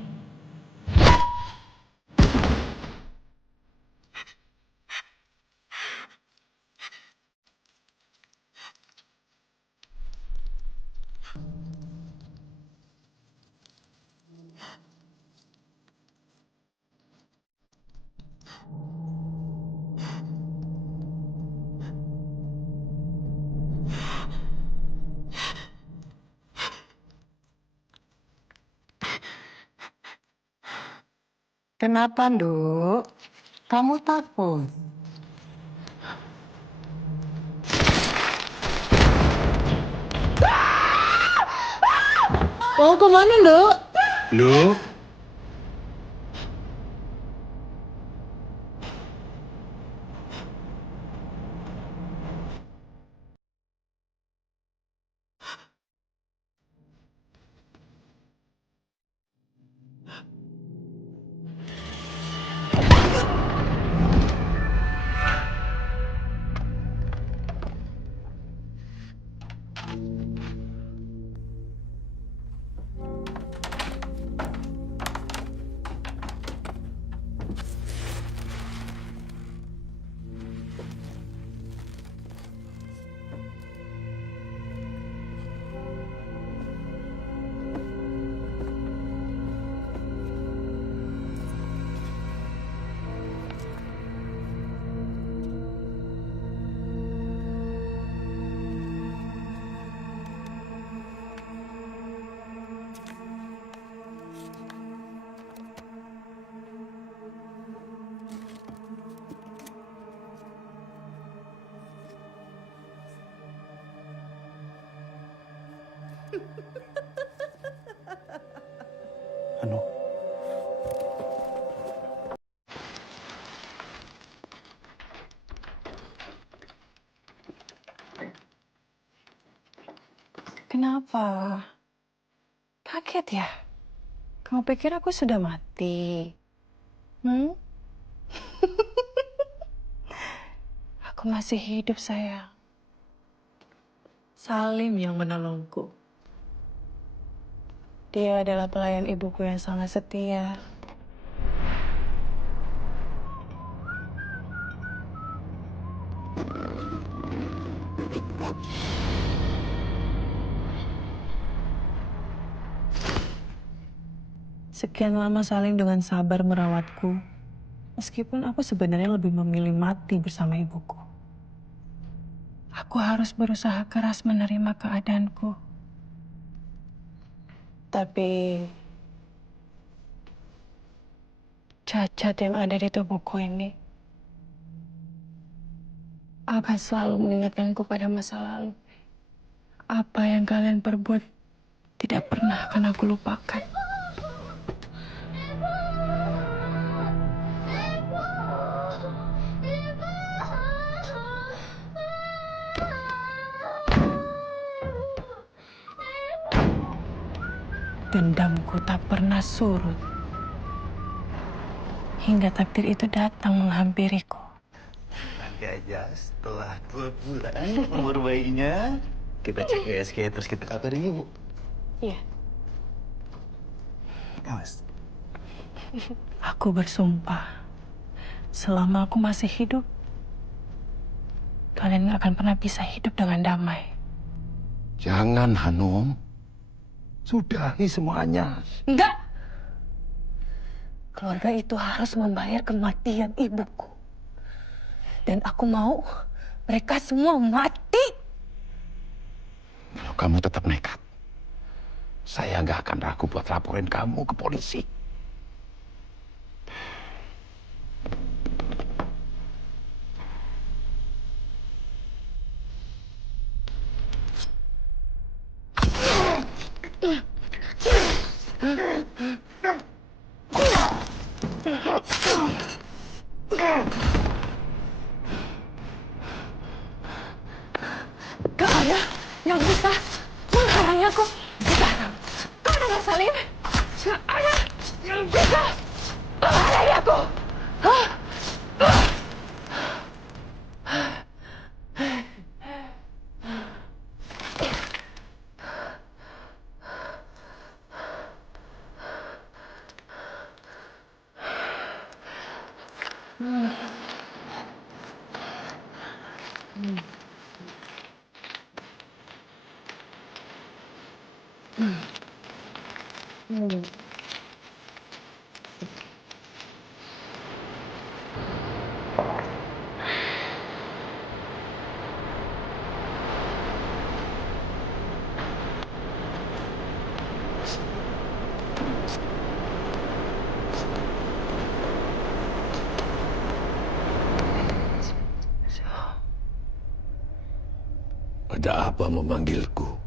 Kenapa, Nduk? Kamu takut? Mau kemana, Dok? Lu? Anu. Kenapa? Kaget ya? Kamu pikir aku sudah mati? Aku masih hidup, sayang. Salim yang menolongku. Dia adalah pelayan ibuku yang sangat setia. Sekian lama Salim dengan sabar merawatku, meskipun aku sebenarnya lebih memilih mati bersama ibuku. Aku harus berusaha keras menerima keadaanku. Tapi cacat yang ada di tubuhku ini akan selalu mengingatkanku pada masa lalu. Apa yang kalian perbuat tidak pernah akan aku lupakan. Dendamku tak pernah surut. Hingga takdir itu datang menghampiriku. Nanti aja setelah 2 bulan umur bayinya, kita cek USG terus kita kabarin ibu. Iya. Awas. Aku bersumpah, selama aku masih hidup, kalian gak akan pernah bisa hidup dengan damai. Jangan, Hanum. Sudahi semuanya. Enggak! Keluarga itu harus membayar kematian ibuku. Dan aku mau mereka semua mati. Kalau kamu tetap nekat, saya nggak akan ragu buat laporin kamu ke polisi. Gak ada yang bisa menghalangi aku. Sekarang, kau dengar Salim? Gak ada yang bisa menghalangi aku. Ada apa memanggilku?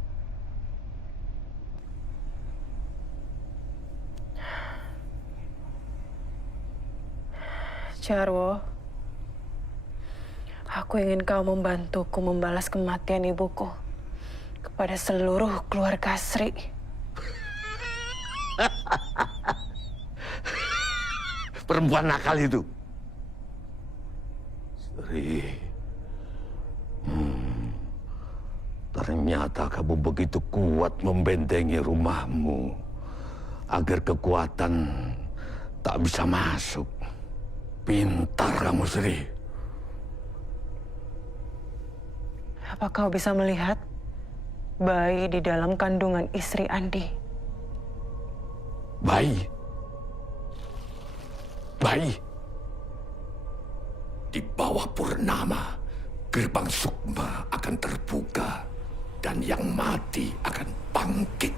Jarwo, aku ingin kau membantuku membalas kematian ibuku kepada seluruh keluarga Sri. Perempuan nakal itu. Sri. Ternyata kamu begitu kuat membentengi rumahmu agar kekuatan tak bisa masuk. Pintar kamu, Sri. Apa kau bisa melihat bayi di dalam kandungan istri Andi? Bayi? Bayi? Di bawah Purnama, gerbang Sukma akan terbuka dan yang mati akan bangkit.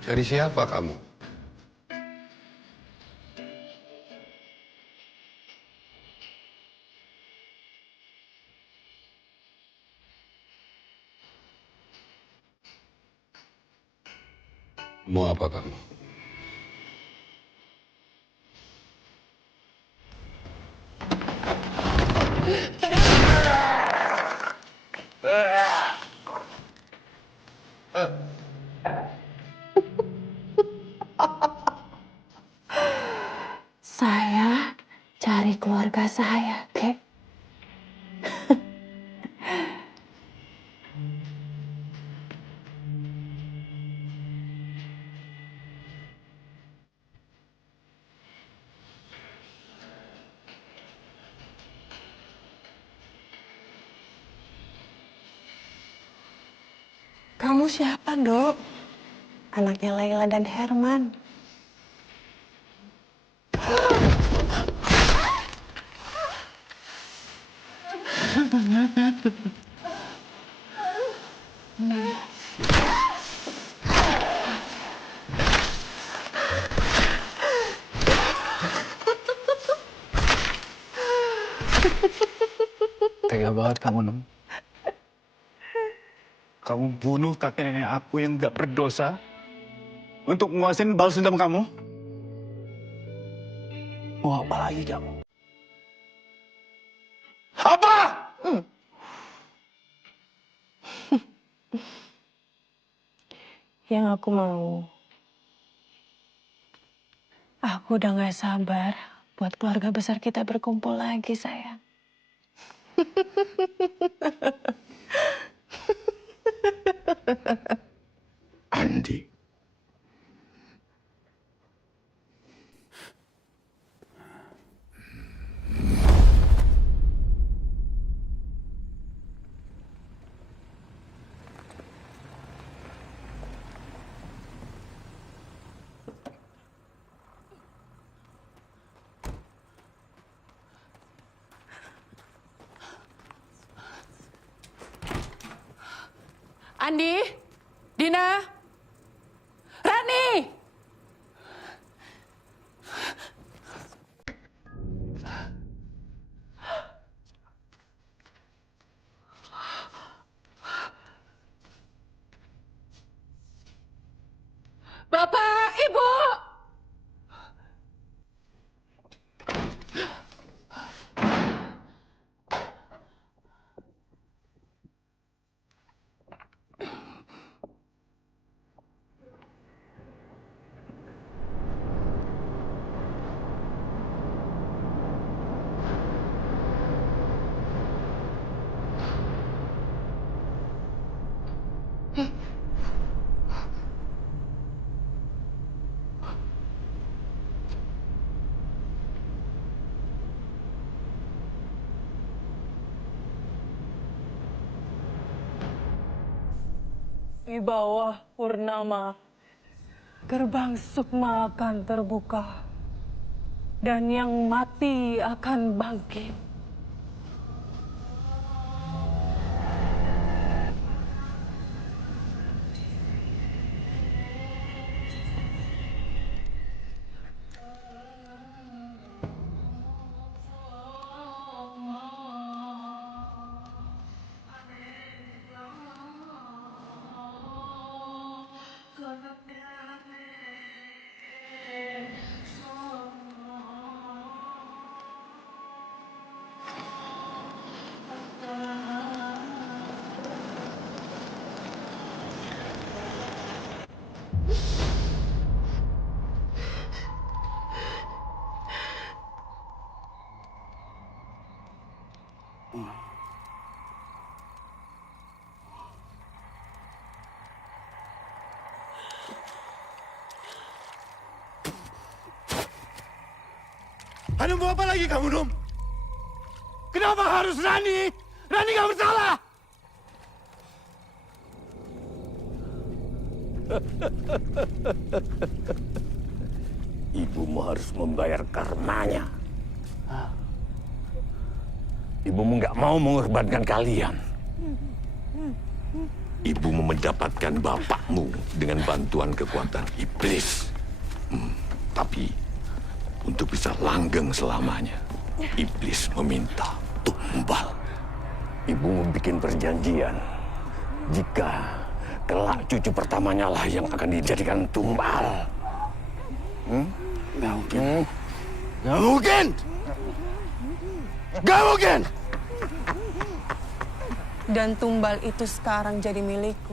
Dari siapa kamu? Mau apa kamu? Saya cari keluarga saya, Kek. Kamu siapa, Dok? Anaknya Laila dan Herman. Tega banget kamu, Nom. Kamu bunuh kakek nenek aku yang gak berdosa untuk menguasain balas dendam kamu. Mau apa lagi kamu? Apa? Yang aku mau, aku udah gak sabar buat keluarga besar kita berkumpul lagi, sayang. Andi. Andi, Dina, Rani. Bapak, Ibu. Di bawah purnama, gerbang sukma akan terbuka, dan yang mati akan bangkit. Hanum, mau apa lagi kamu, Num? Kenapa harus Rani? Rani gak bersalah! Ibumu harus membayar karmanya. Ibumu nggak mau mengorbankan kalian. Ibumu mendapatkan bapakmu dengan bantuan kekuatan iblis. Tapi untuk bisa langgeng selamanya, iblis meminta tumbal. Ibumu bikin perjanjian. Jika kelak cucu pertamanya lah yang akan dijadikan tumbal. Nggak mungkin. Nggak mungkin! Nggak mungkin! Dan tumbal itu sekarang jadi milikku.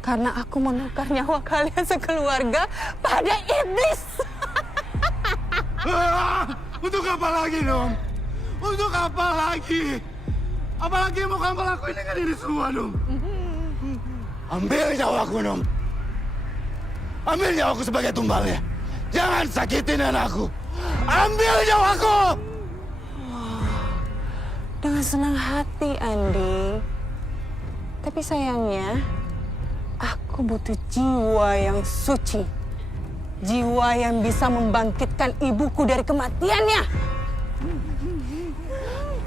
Karena aku menukar nyawa kalian sekeluarga pada iblis. Untuk apa lagi, Num? Untuk apa lagi? Apalagi yang mau kamu lakuin dengan ini semua, Num? Ambil nyawaku, Num. Ambil nyawaku sebagai tumbalnya. Jangan sakitin anakku. Ambil nyawaku! Dengan senang hati, Andi. Tapi sayangnya, aku butuh jiwa yang suci. Jiwa yang bisa membangkitkan ibuku dari kematiannya.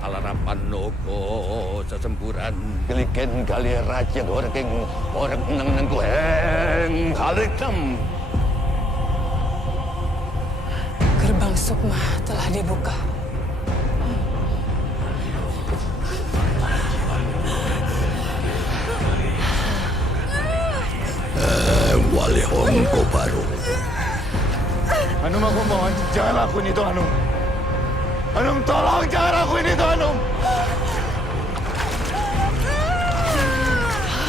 Alarapan noko sesemburan keliken kali raja orang nang kueng halikem. Gerbang sukma telah dibuka. Wali Hongko baru. Hanum, aku mohon, jangan lakuin itu, Hanum. Hanum, tolong jangan lakuin itu, Hanum.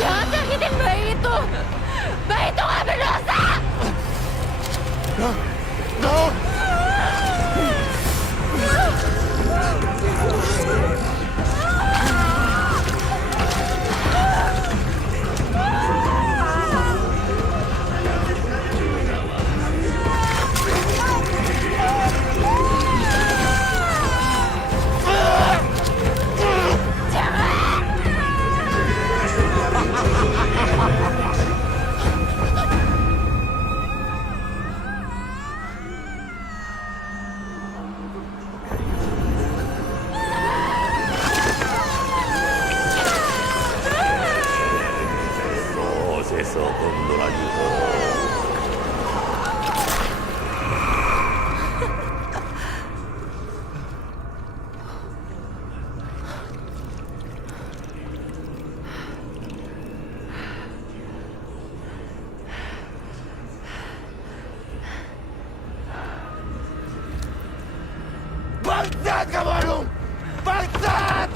Jangan sakitin bayi itu. Bayi itu gak berdosa. No. Bangsat kamu, Hanum! Bangsat!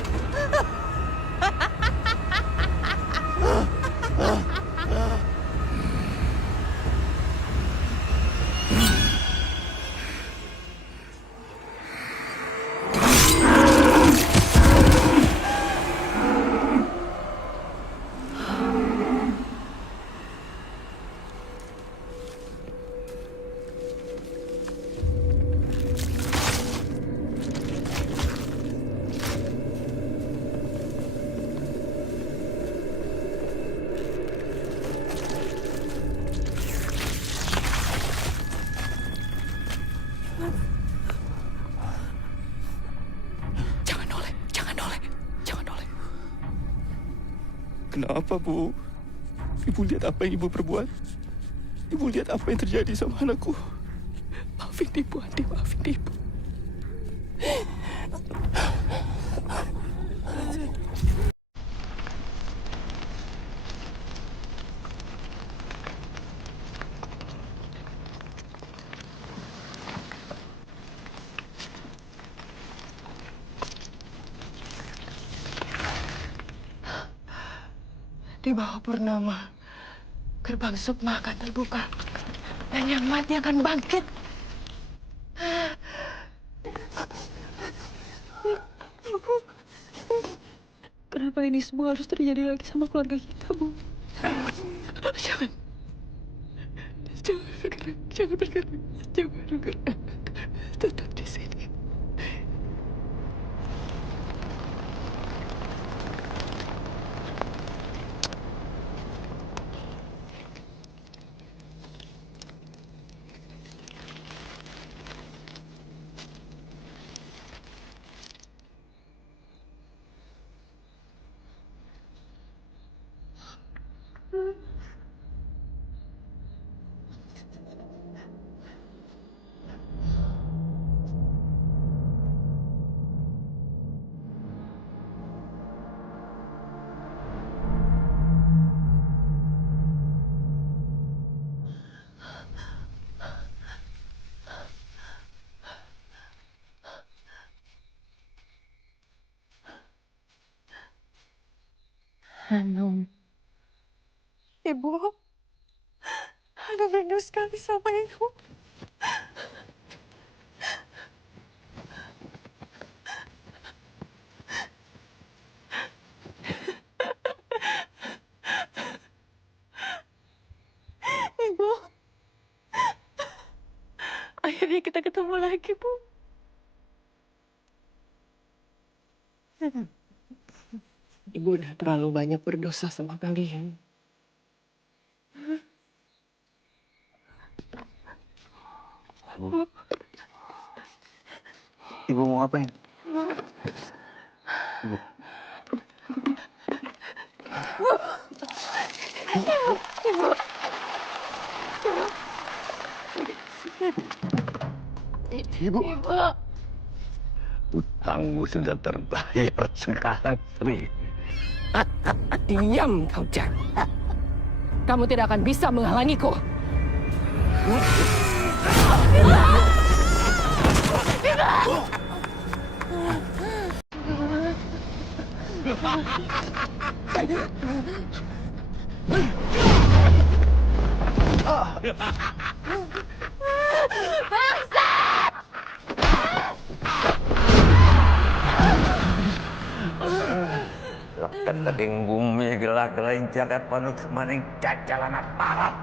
Kenapa, Bu? Ibu lihat apa yang Ibu perbuat? Ibu lihat apa yang terjadi sama anakku? Maafin Ibu, Andi, maafin Ibu. Di bawah purnama, gerbang sukma akan terbuka. Dan yang mati akan bangkit. Kenapa ini semua harus terjadi lagi sama keluarga kita, Bu? Jangan. Jangan bergerak. Jangan bergerak. Jangan bergerak. Tetap di sini. Hanum. Ibu. Hanum rindu sekali sama Ibu. Ibu. Akhirnya kita ketemu lagi, Bu. Ibu udah terlalu banyak berdosa sama kalian. Ibu mau ngapain? Ibu. Ibu. Utangmu sudah terbayar sekarang, Sri. Diam kau, Jan. Kamu tidak akan bisa menghalangiku. Lakan tading bumi gelak lain jagat panuk semaning cacalan aparat.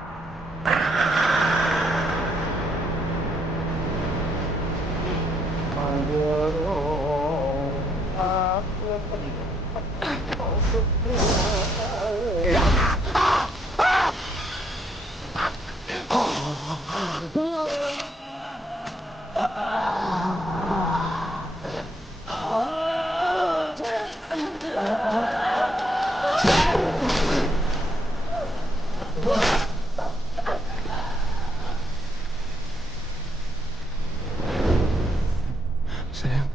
Sayang.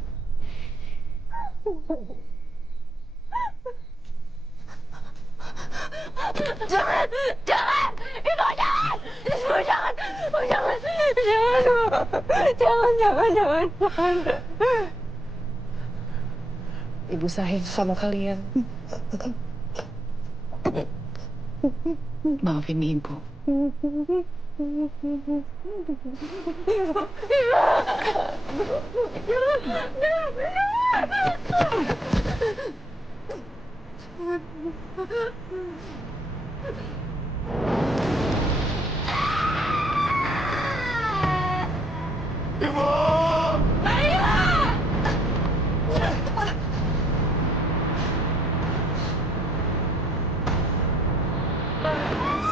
Jangan! Jangan! Ibu jangan! Ibu jangan! Oh, jangan! Jangan! Jangan! Ibu sayang sama kalian. Maafin Ibu.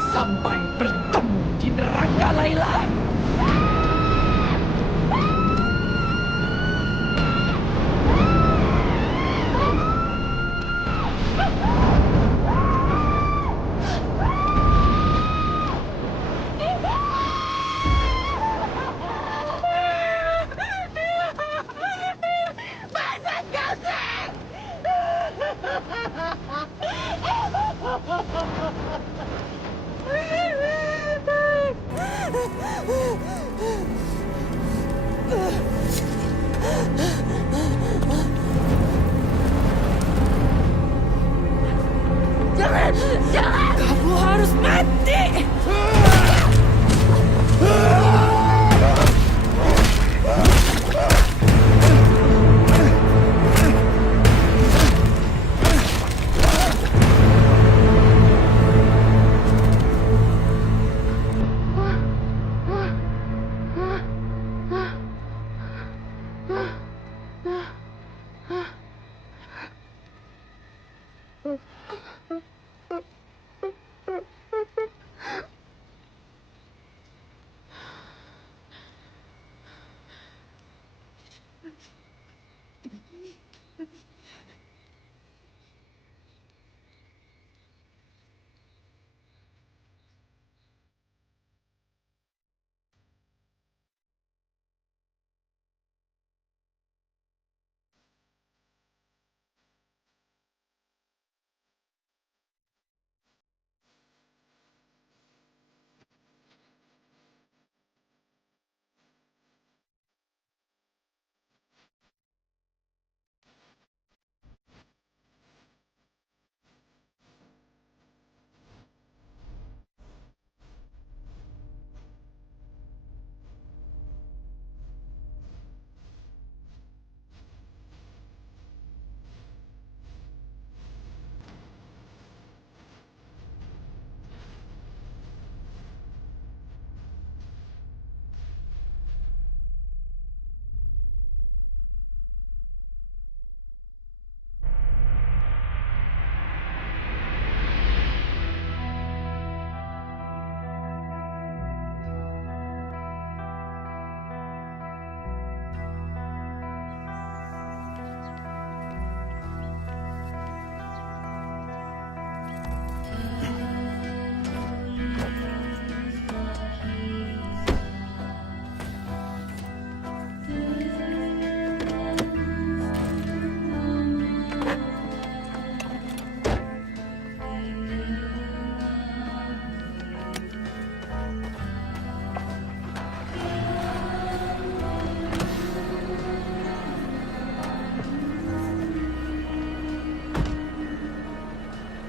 Sampai bertemu di neraka Laila.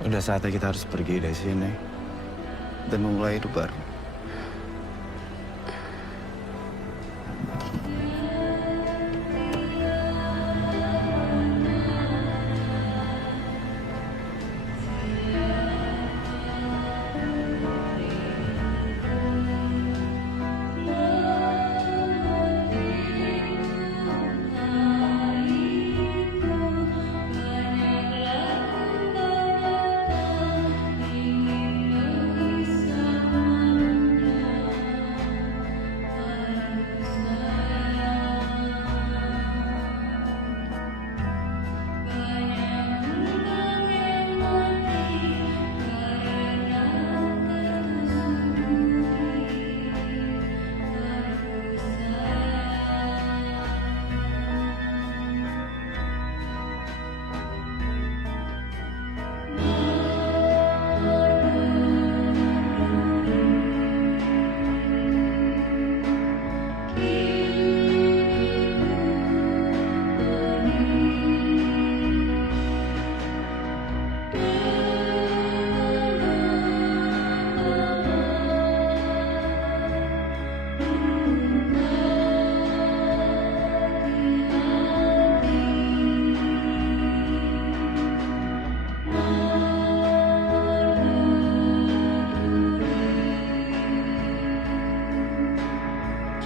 Udah saatnya kita harus pergi dari sini dan memulai hidup baru.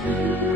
you.